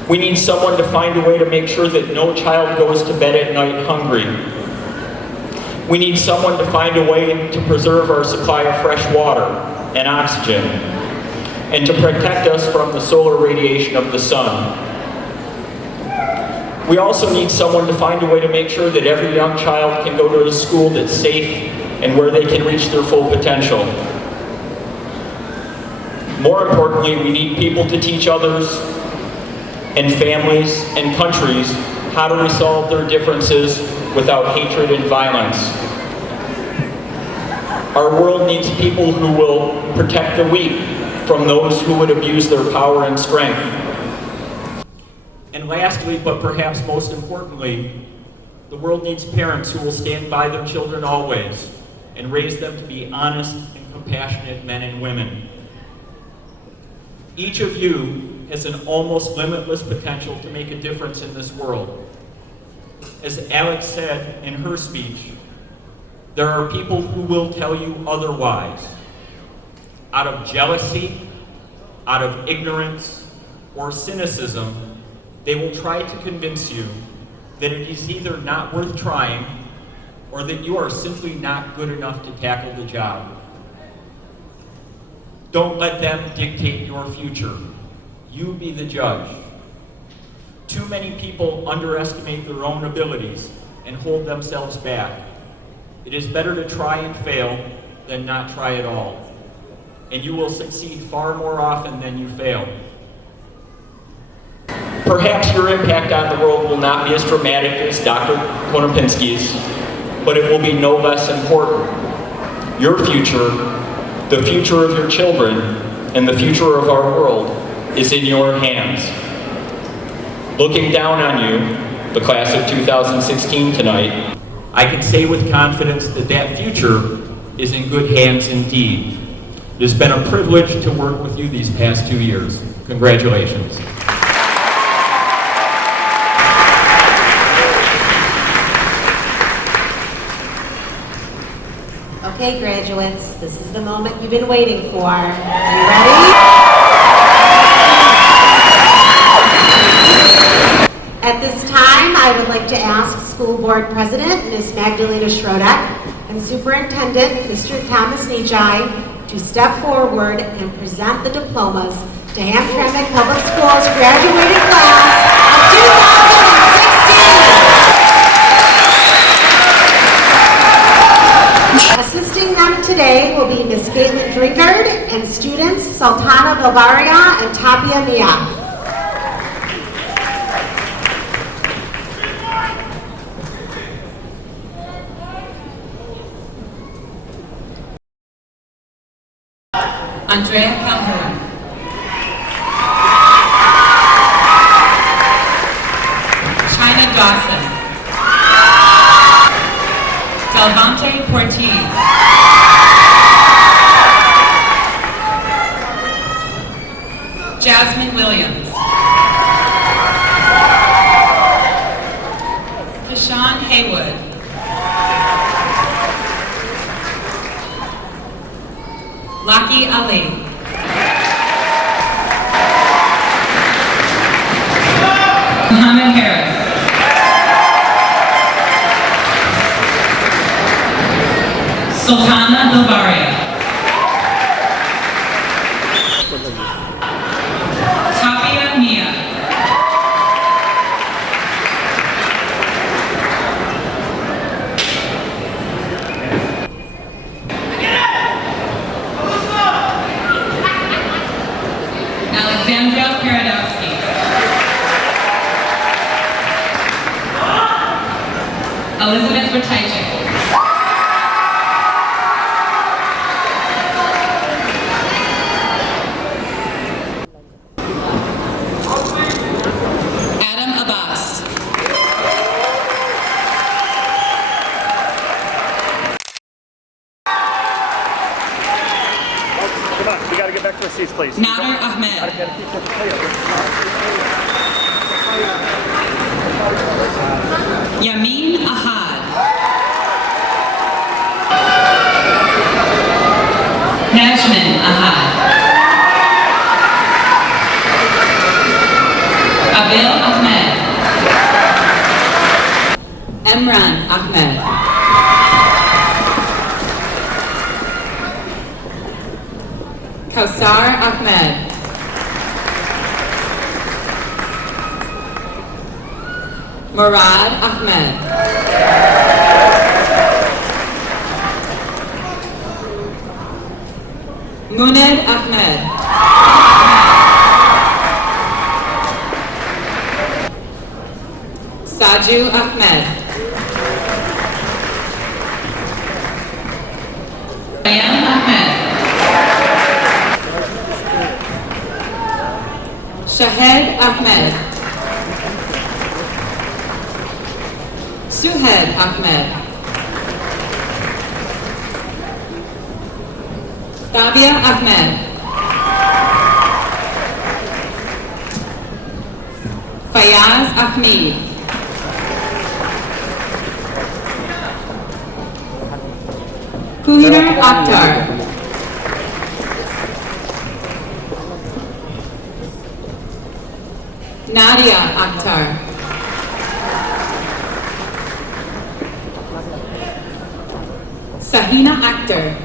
We need someone to find a way to make sure that no child goes to bed at night hungry. We need someone to find a way to preserve our supply of fresh water and oxygen, and to protect us from the solar radiation of the sun. We also need someone to find a way to make sure that every young child can go to a school that's safe and where they can reach their full potential. More importantly, we need people to teach others and families and countries how to resolve their differences without hatred and violence. Our world needs people who will protect the weak from those who would abuse their power and strength. And lastly, but perhaps most importantly, the world needs parents who will stand by their children always and raise them to be honest and compassionate men and women. Each of you has an almost limitless potential to make a difference in this world. As Alex said in her speech, there are people who will tell you otherwise. Out of jealousy, out of ignorance, or cynicism, they will try to convince you that it is either not worth trying or that you are simply not good enough to tackle the job. Don't let them dictate your future. You be the judge. Too many people underestimate their own abilities and hold themselves back. It is better to try and fail than not try at all. And you will succeed far more often than you fail. Perhaps your impact on the world will not be as dramatic as Dr. Konopinski's, but it will be no less important. Your future, the future of your children, and the future of our world is in your hands. Looking down on you, the class of 2016 tonight, I can say with confidence that that future is in good hands indeed. It has been a privilege to work with you these past 2 years. Congratulations. Okay, graduates, this is the moment you've been waiting for. Are you ready? At this time, I would like to ask School Board President, Ms. Magdalena Schrodek, and Superintendent, Mr. Thomas Nechai, to step forward and present the diplomas to Hamtramck Public Schools graduating class of 2016. Assisting them today will be Ms. Caitlin Drinkard and students Sultana Bilbaria and Tapia Mia. Andrea Calhoun. China Dawson. Delvante Portiz. Jasmine Williams. Deshaun Haywood. Lucky Ali. Muhammad Harris. Sultana Bilbaria. Tapia Mia. Alexandra Paradowski. Elizabeth Ratajczyk. Adam Abbas. Come on, we gotta get back to our seats, please. Nader Ahmed. Yamin Ahad. Najmin Ahad. Abil Ahmed. Emran Ahmed. Kausar Ahmed. Murad Ahmed. Muned Ahmed. Saju Ahmed. Ayam Ahmed. Shahed Ahmed. Suhed Ahmed. Tabia Ahmed. Fayaz Ahmed. Kulinar Akhtar. Nadia Akhtar. Sahina Akhtar.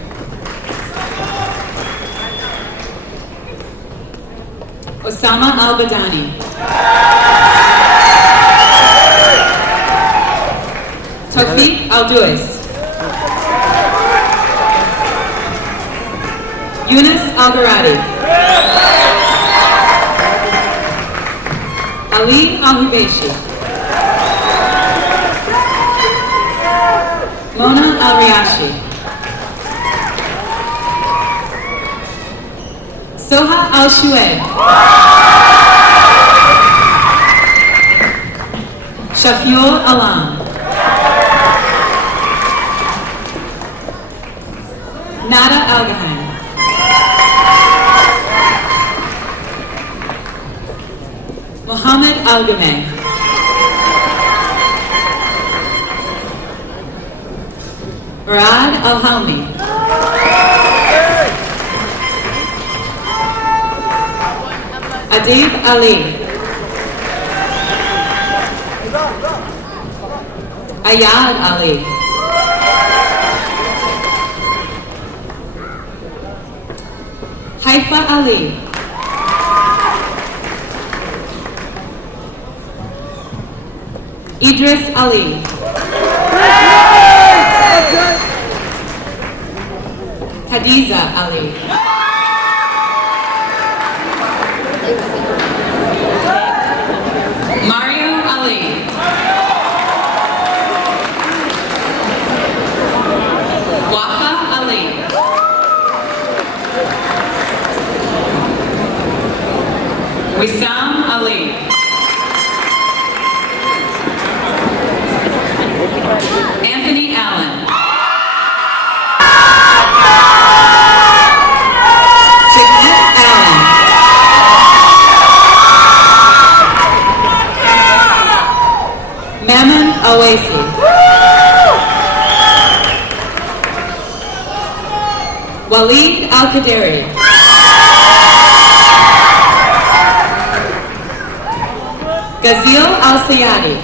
Osama Al-Badani. Tawfiq Al-Duis. Yunus Al-Baradi. Ali Al-Hubayshi. Mona Al-Riyashi. Soha Al-Shuaib. Shafiul Alam. Nada Al-Gahan. Muhammad Al-Gamay. Murad Al-Halmi. Adib Ali. Ayad Ali. Haifa Ali. Idris Ali. Hadiza Ali. Mario Ali. Wafa Ali. Wissam Ali. Anthony Allen. Signet Allen. Mammon Awasi. Walid Al-Qaderi. Ghazil Al-Sayadi.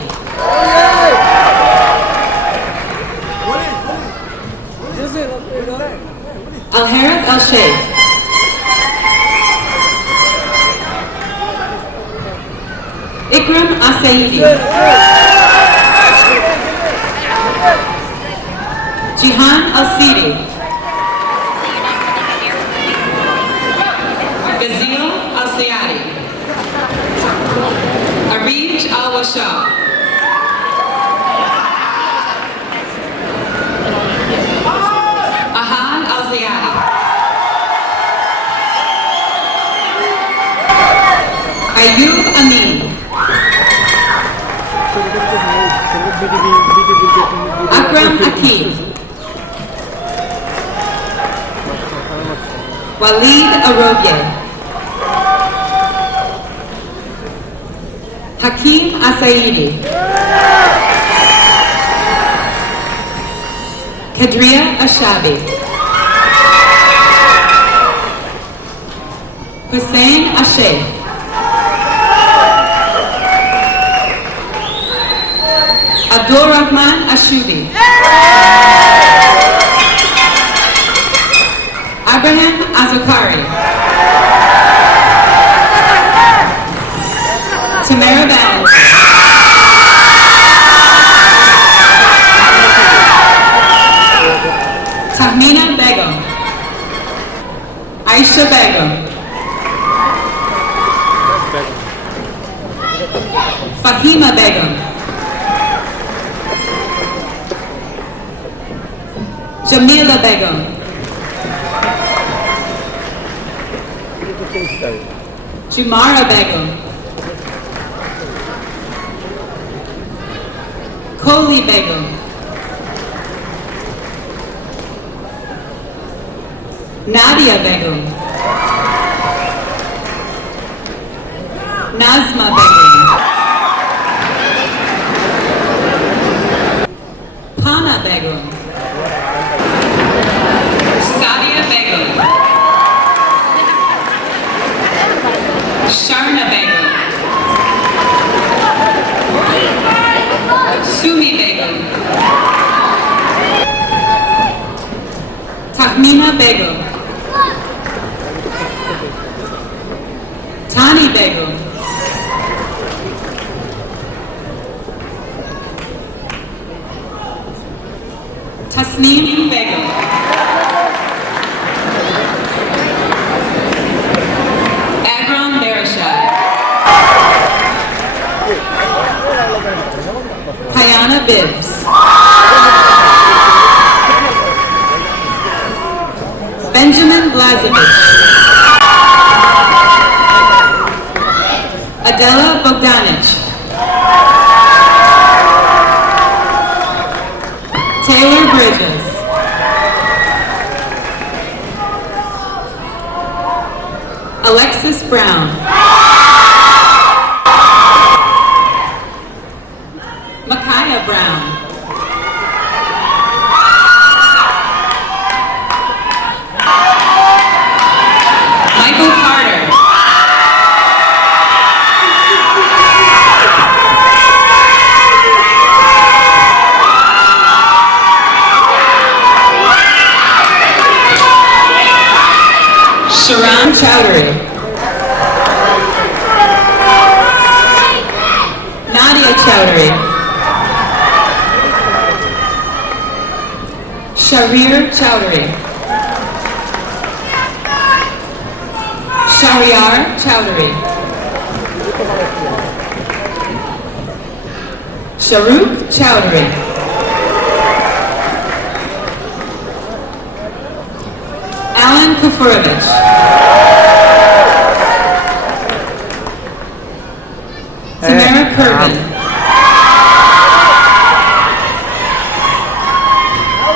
Al-Harith Al-Sheikh. Ikram Asaidi. Jihan Al-Sidi. Gazil Al-Sayadi. Arij Al-Washab. Ahad Al-Sayadi. Ayub Amin. Akram Akeem. Walid Arobye. Hakim Asaidi. Kadria Ashabi. Hussein Ashe. Abdul Rahman Ashubi. Abraham Azukari. Tamara Bell. Tahmina Begum. Aisha Begum. Fahima Begum. Jamila Begum. Jumara Begum. Koli Begum. Nadia Begum. Nazma Begum. Pana Begum. Sadia Begum. Sharna Begum. Sumi Begum. Tahmina Begum. Tani Begum. Tasneem Begum. Agron Bereshad. Hayana Bibbs. Benjamin Blazevich. Adela Bogdanich. Taylor Bridges. Alexis Brown. Micaiah Brown. Michael Carter. Sharon Chowdhury. Nadia Chowdhury. Sharir Chowdhury. Shariar Chowdhury. Sharuk Chowdhury. Alan Kufurovich. Tamara Kervin.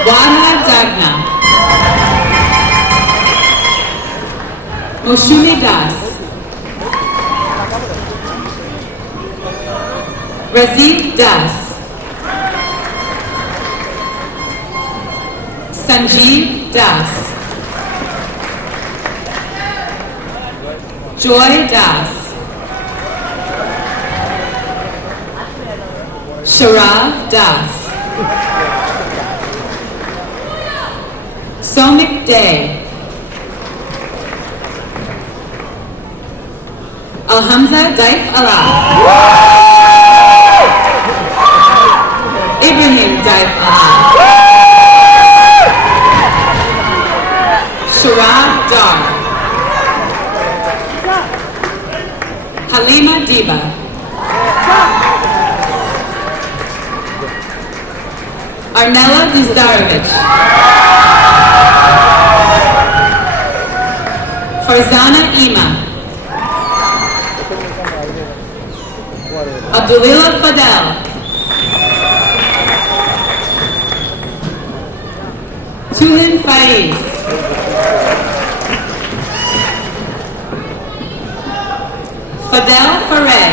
Wadha Dagna. Moshumi Das. Razif Das. Sanjeev Das. Joy Das. Shara Das. Somik Day. Alhamza Daif Allah. Ibrahim Daif Allah. Shara Dar. Halima Diba. Arnella Dizdarovich. Farzana Ima. Abdulillah Fadel. Tulin Faiz. Fadel Faray.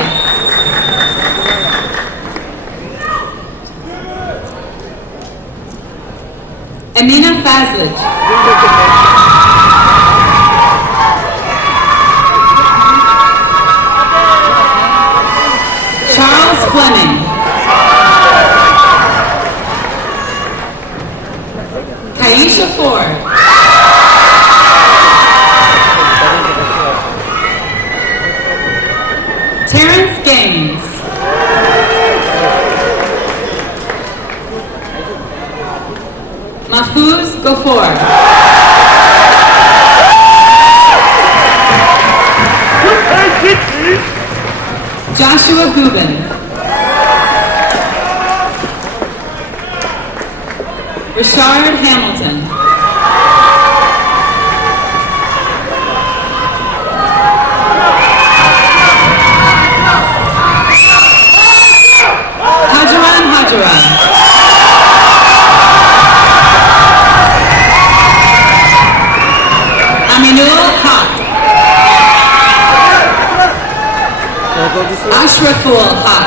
Amina Fazlij. Charles Fleming. Kaisha Ford. Terrence Gaines. Mahfouz Ghafour. Joshua Gubin. Richard Hamilton. Hajaran Hajaran. Aminul Haq. Ashraful Haq.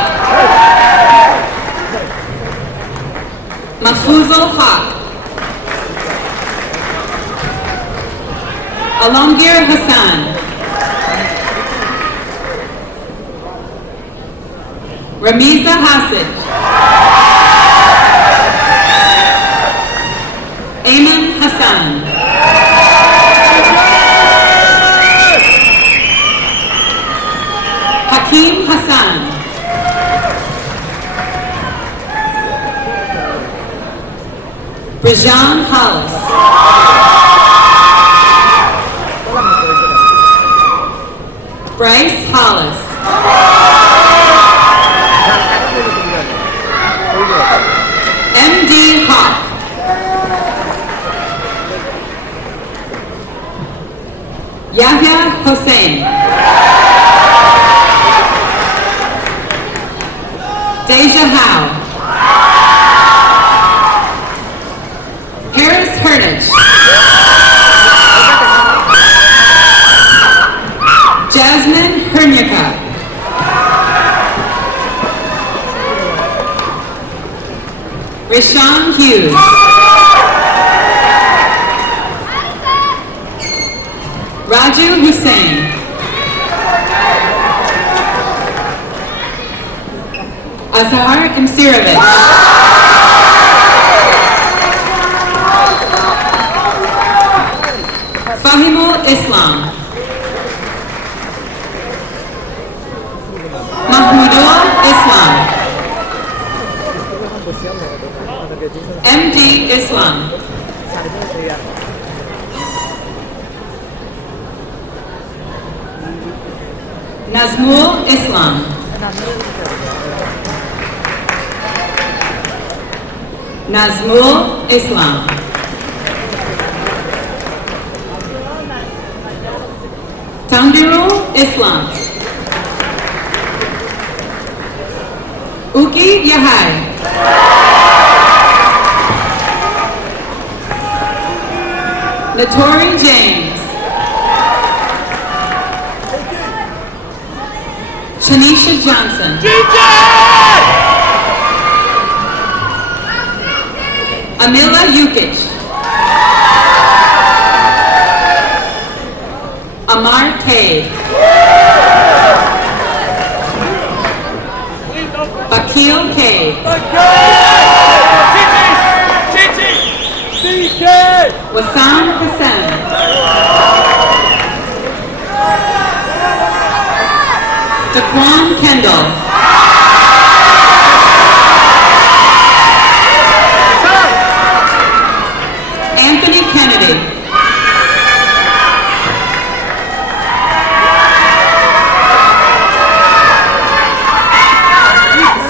Mahfuzul Haq. Alamgir Hassan. Ramiza Hassid. Ayman Hassan. Hakeem Hassan. Brijan Hollis. Bryce Hollis. M.D. Hawk. Yahya Hossein. Deja Howe. Harris Hernich. Jasmine Hernyaka. Rashawn Hughes. Raju Hussain. Azhar Imsirovich. Fahimul Islam. Mahmudul Islam. MD Islam. Nazmul Islam. Nazmul Islam. Tanvirul Islam. Uki Yahai. Notori James. Tanisha Johnson. Amila Yukic. Amar Cade. Akil K. Wassam Hassan. Daquan Kendall. Anthony Kennedy.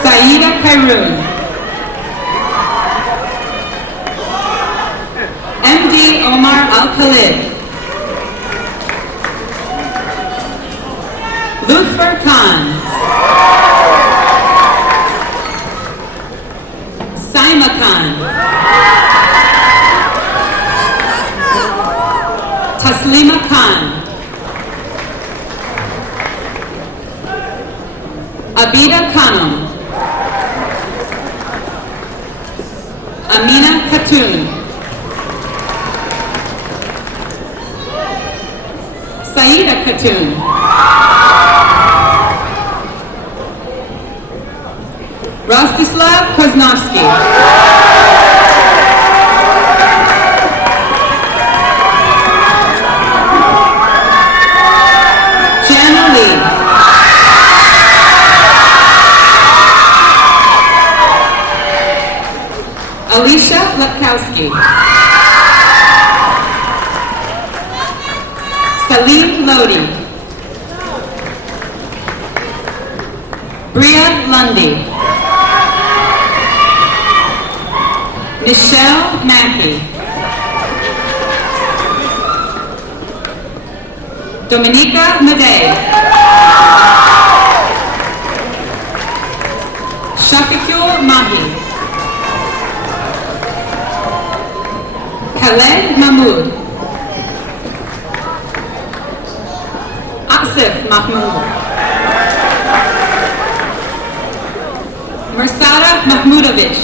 Saida Kairoun. MD Omar Al-Khalid. Lutfer Khan. Saima Khan. Taslima Khan. Abida Khanum. Amina Khatun. Saida Khatun. Rostislav Koznovsky. Jana Lee. Alicia Lepkowski. Salim Lodi. Bria Lundy. Michelle Mackey. Dominica Madej. Shafiqul Mahi. Khaled Mahmood. Asif Mahmood. Mursada Mahmudovich.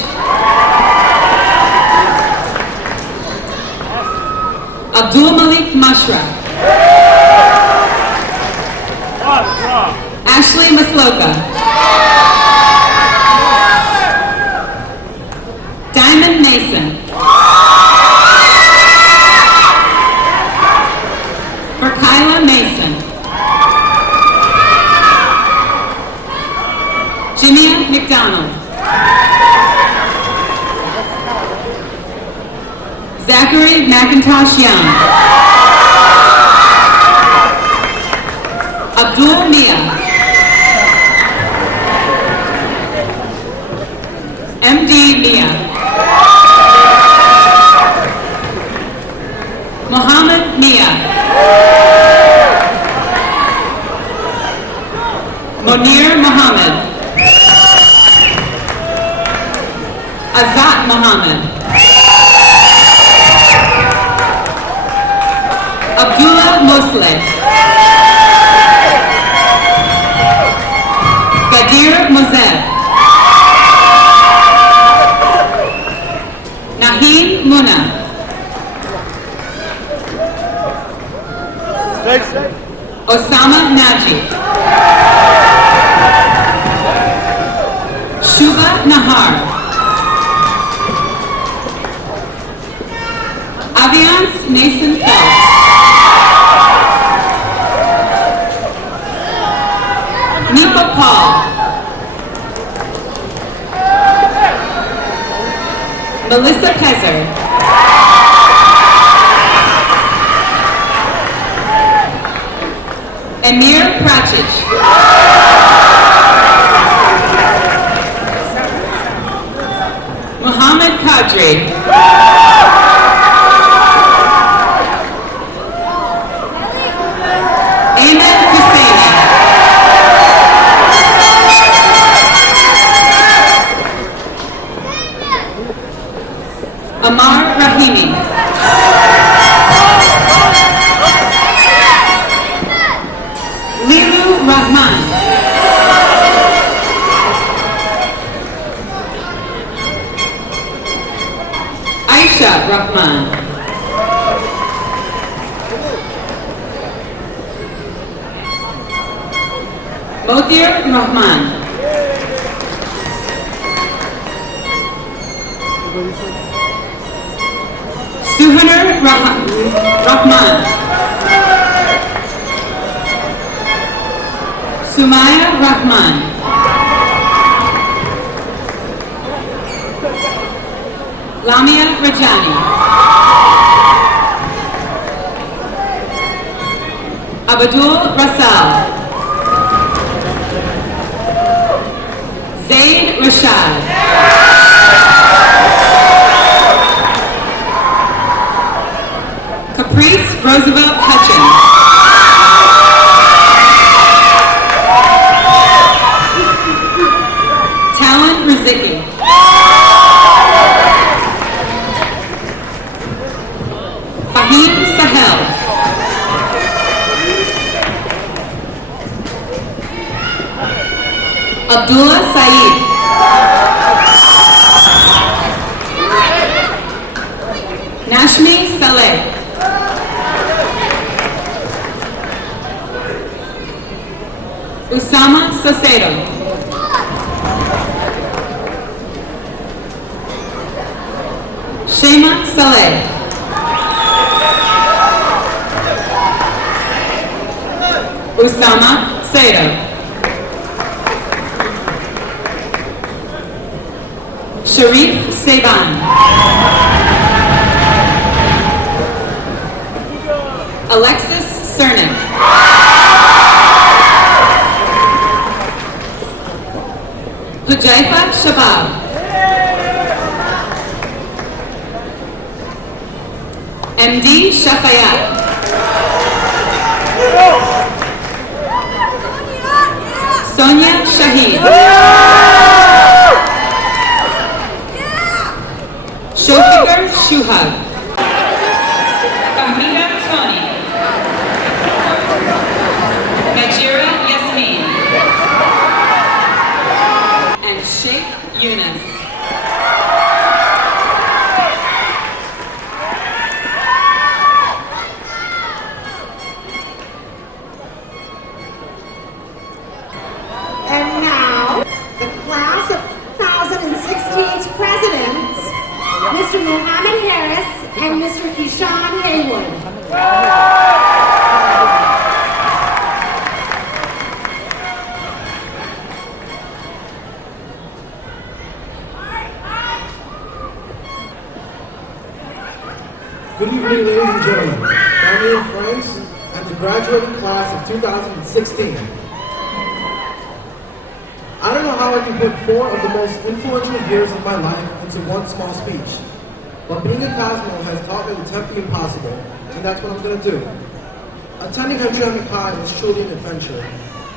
Abdul Malik Mashra. Ashley Masloka. Diamond Mason. Kyla Mason. Jimmy McDonald. Zachary McIntosh Young. Abdul Mia. MD Mia. Muhammad Mia. Monir Muhammad. Azat Muhammad. Abdullah Mosleh. Gadir Mozeb. Naheem Muna. Osama Naji. Shuba Nahar. Aviance Mason Phelps. Nipa Paul. Melissa Pezer. Emir Prachich. Muhammad Kadri. Ahmed Husseini. Amar Rahimi. Lilu Rahman. Aisha Rahman. Motir Rahman. Suhaner Rahman. Sumaya Rahman. Lamia Rajani. Abdul Rasal. Zaid Rashad. Caprice Roosevelt Hutchins. Talon Rizicki. Fahim Sahel. Abdullah Saeed. Nashmi Saleh. Usama Sacedo. Shema Saleh. Usama Saedo. Sharif Seban. Alexis Cernick. Hujaifa Shabab. MD Shafayat. Sonia Shahid. Shofikar Shuhab. Fahmida Tony. Najira Yasmin. And Sheikh Yunus. And now, the class of 2016's presidents, Mr. Mohammed Harris and Mr. Keyshawn Haywood. Good evening, ladies and gentlemen, family and friends, and the graduating class of 2016. I don't know how I can put 4 of the most influential years of my life into one small speech, but being a Cosmo has taught me to attempt the impossible, and that's what I'm going to do. Attending Hamtramck High was truly an adventure.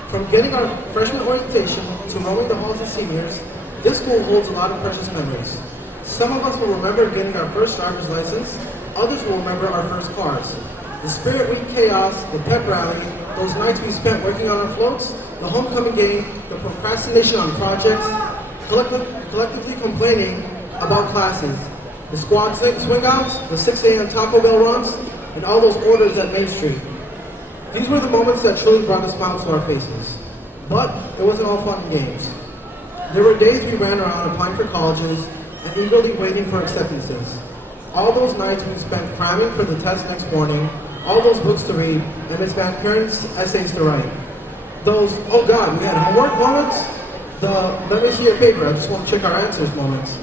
From getting our freshman orientation to roaming the halls of seniors, this school holds a lot of precious memories. Some of us will remember getting our first driver's license, others will remember our first cars. The Spirit Week chaos, the pep rally, those nights we spent working on our floats, the homecoming game, the procrastination on projects, collectively complaining about classes, the squad swing outs, the 6 a.m. Taco Bell runs, and all those orders at Main Street. These were the moments that truly brought a smile to our faces. But it wasn't all fun and games. There were days we ran around applying for colleges and eagerly waiting for acceptances. All those nights we spent cramming for the test next morning, all those books to read, and Ms. Van Kuren's essays to write. Those, oh God, we had homework moments, the let me see your paper, I just want to check our answers moments.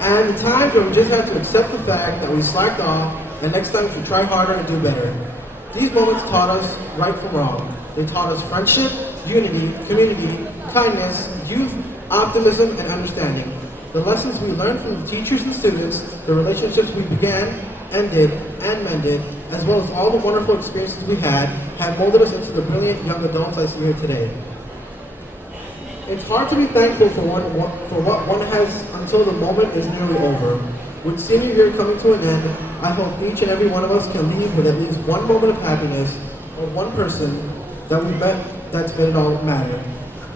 And the times where we just had to accept the fact that we slacked off, and next time we should try harder and do better. These moments taught us right from wrong. They taught us friendship, unity, community, kindness, youth, optimism, and understanding. The lessons we learned from the teachers and students, the relationships we began, ended, and mended, as well as all the wonderful experiences we had, have molded us into the brilliant young adults I see here today. It's hard to be thankful for what one has until the moment is nearly over. With senior year coming to an end, I hope each and every one of us can leave with at least one moment of happiness, or one person that we met that's made it all matter.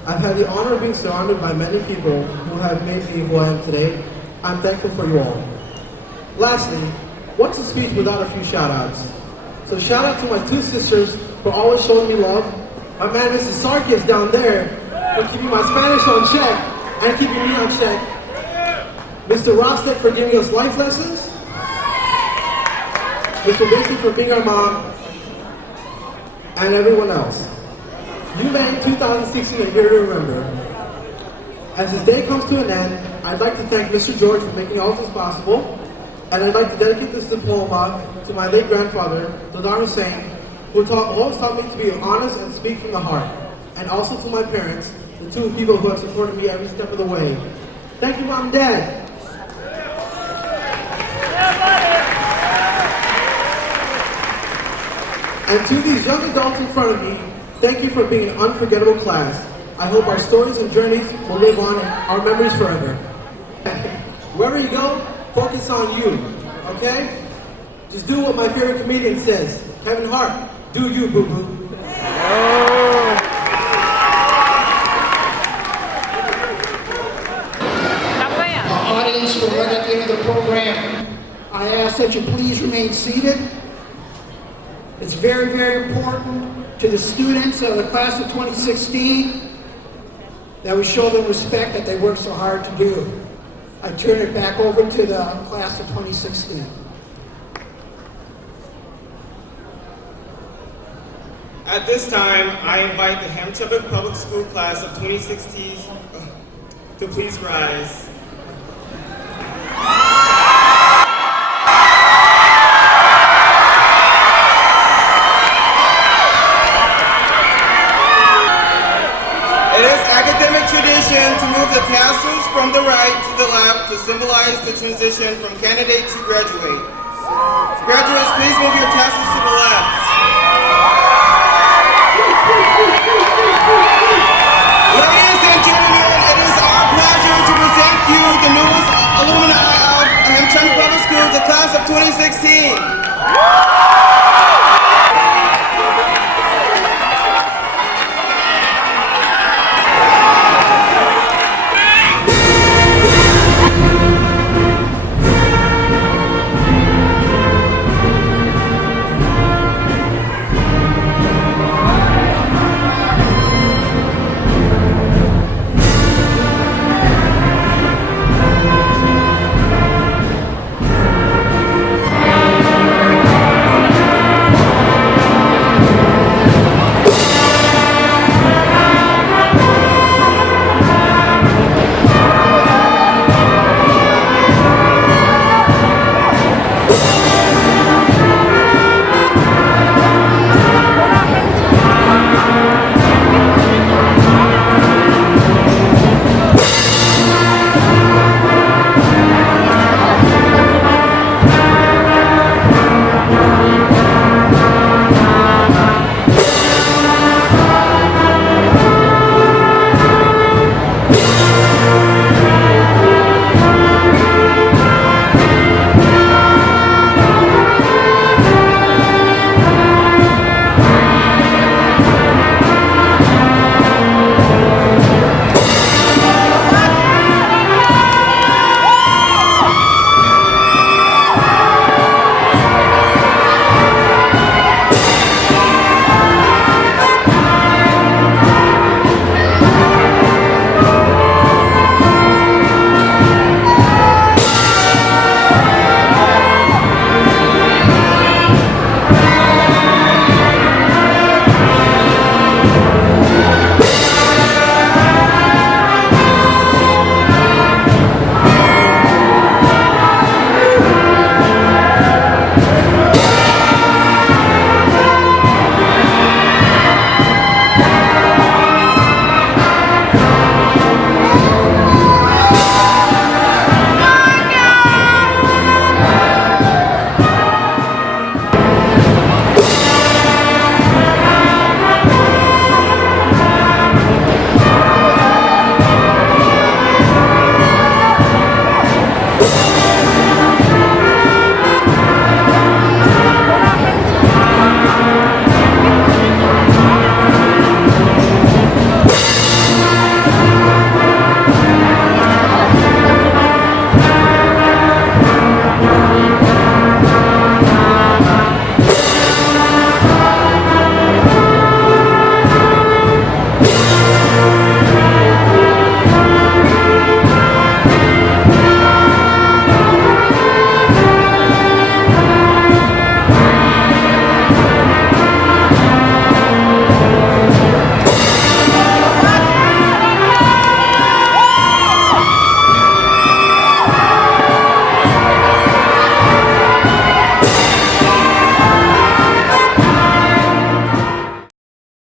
I've had the honor of being surrounded by many people who have made me who I am today. I'm thankful for you all. Lastly, what's a speech without a few shout-outs? So shout out to my 2 sisters for always showing me love. My man, Mrs. Sarkis down there, for keeping my Spanish on check and keeping me on check. Mr. Rostick for giving us life lessons, Mr. Bixby for being our mom, and everyone else. You made 2016 a year to remember. As this day comes to an end, I'd like to thank Mr. George for making all this possible, and I'd like to dedicate this diploma to my late grandfather, Dodar Hussain, who always taught me to be honest and speak from the heart, and also to my parents, the two people who have supported me every step of the way. Thank you, Mom and Dad. And to these young adults in front of me, thank you for being an unforgettable class. I hope our stories and journeys will live on in our memories forever. Wherever you go, focus on you, okay? Just do what my favorite comedian says. Kevin Hart, do you, boo-boo. Audience, we're right at the end of the program. I ask that you please remain seated. It's very, very important to the students of the class of 2016 that we show them respect that they work so hard to do. I turn it back over to the class of 2016. At this time, I invite the Hamtramck Public School class of 2016 to please rise. It is academic tradition to move the tassels from the right to the left to symbolize the transition from candidate to graduate. Graduates, please move your tassels to the left.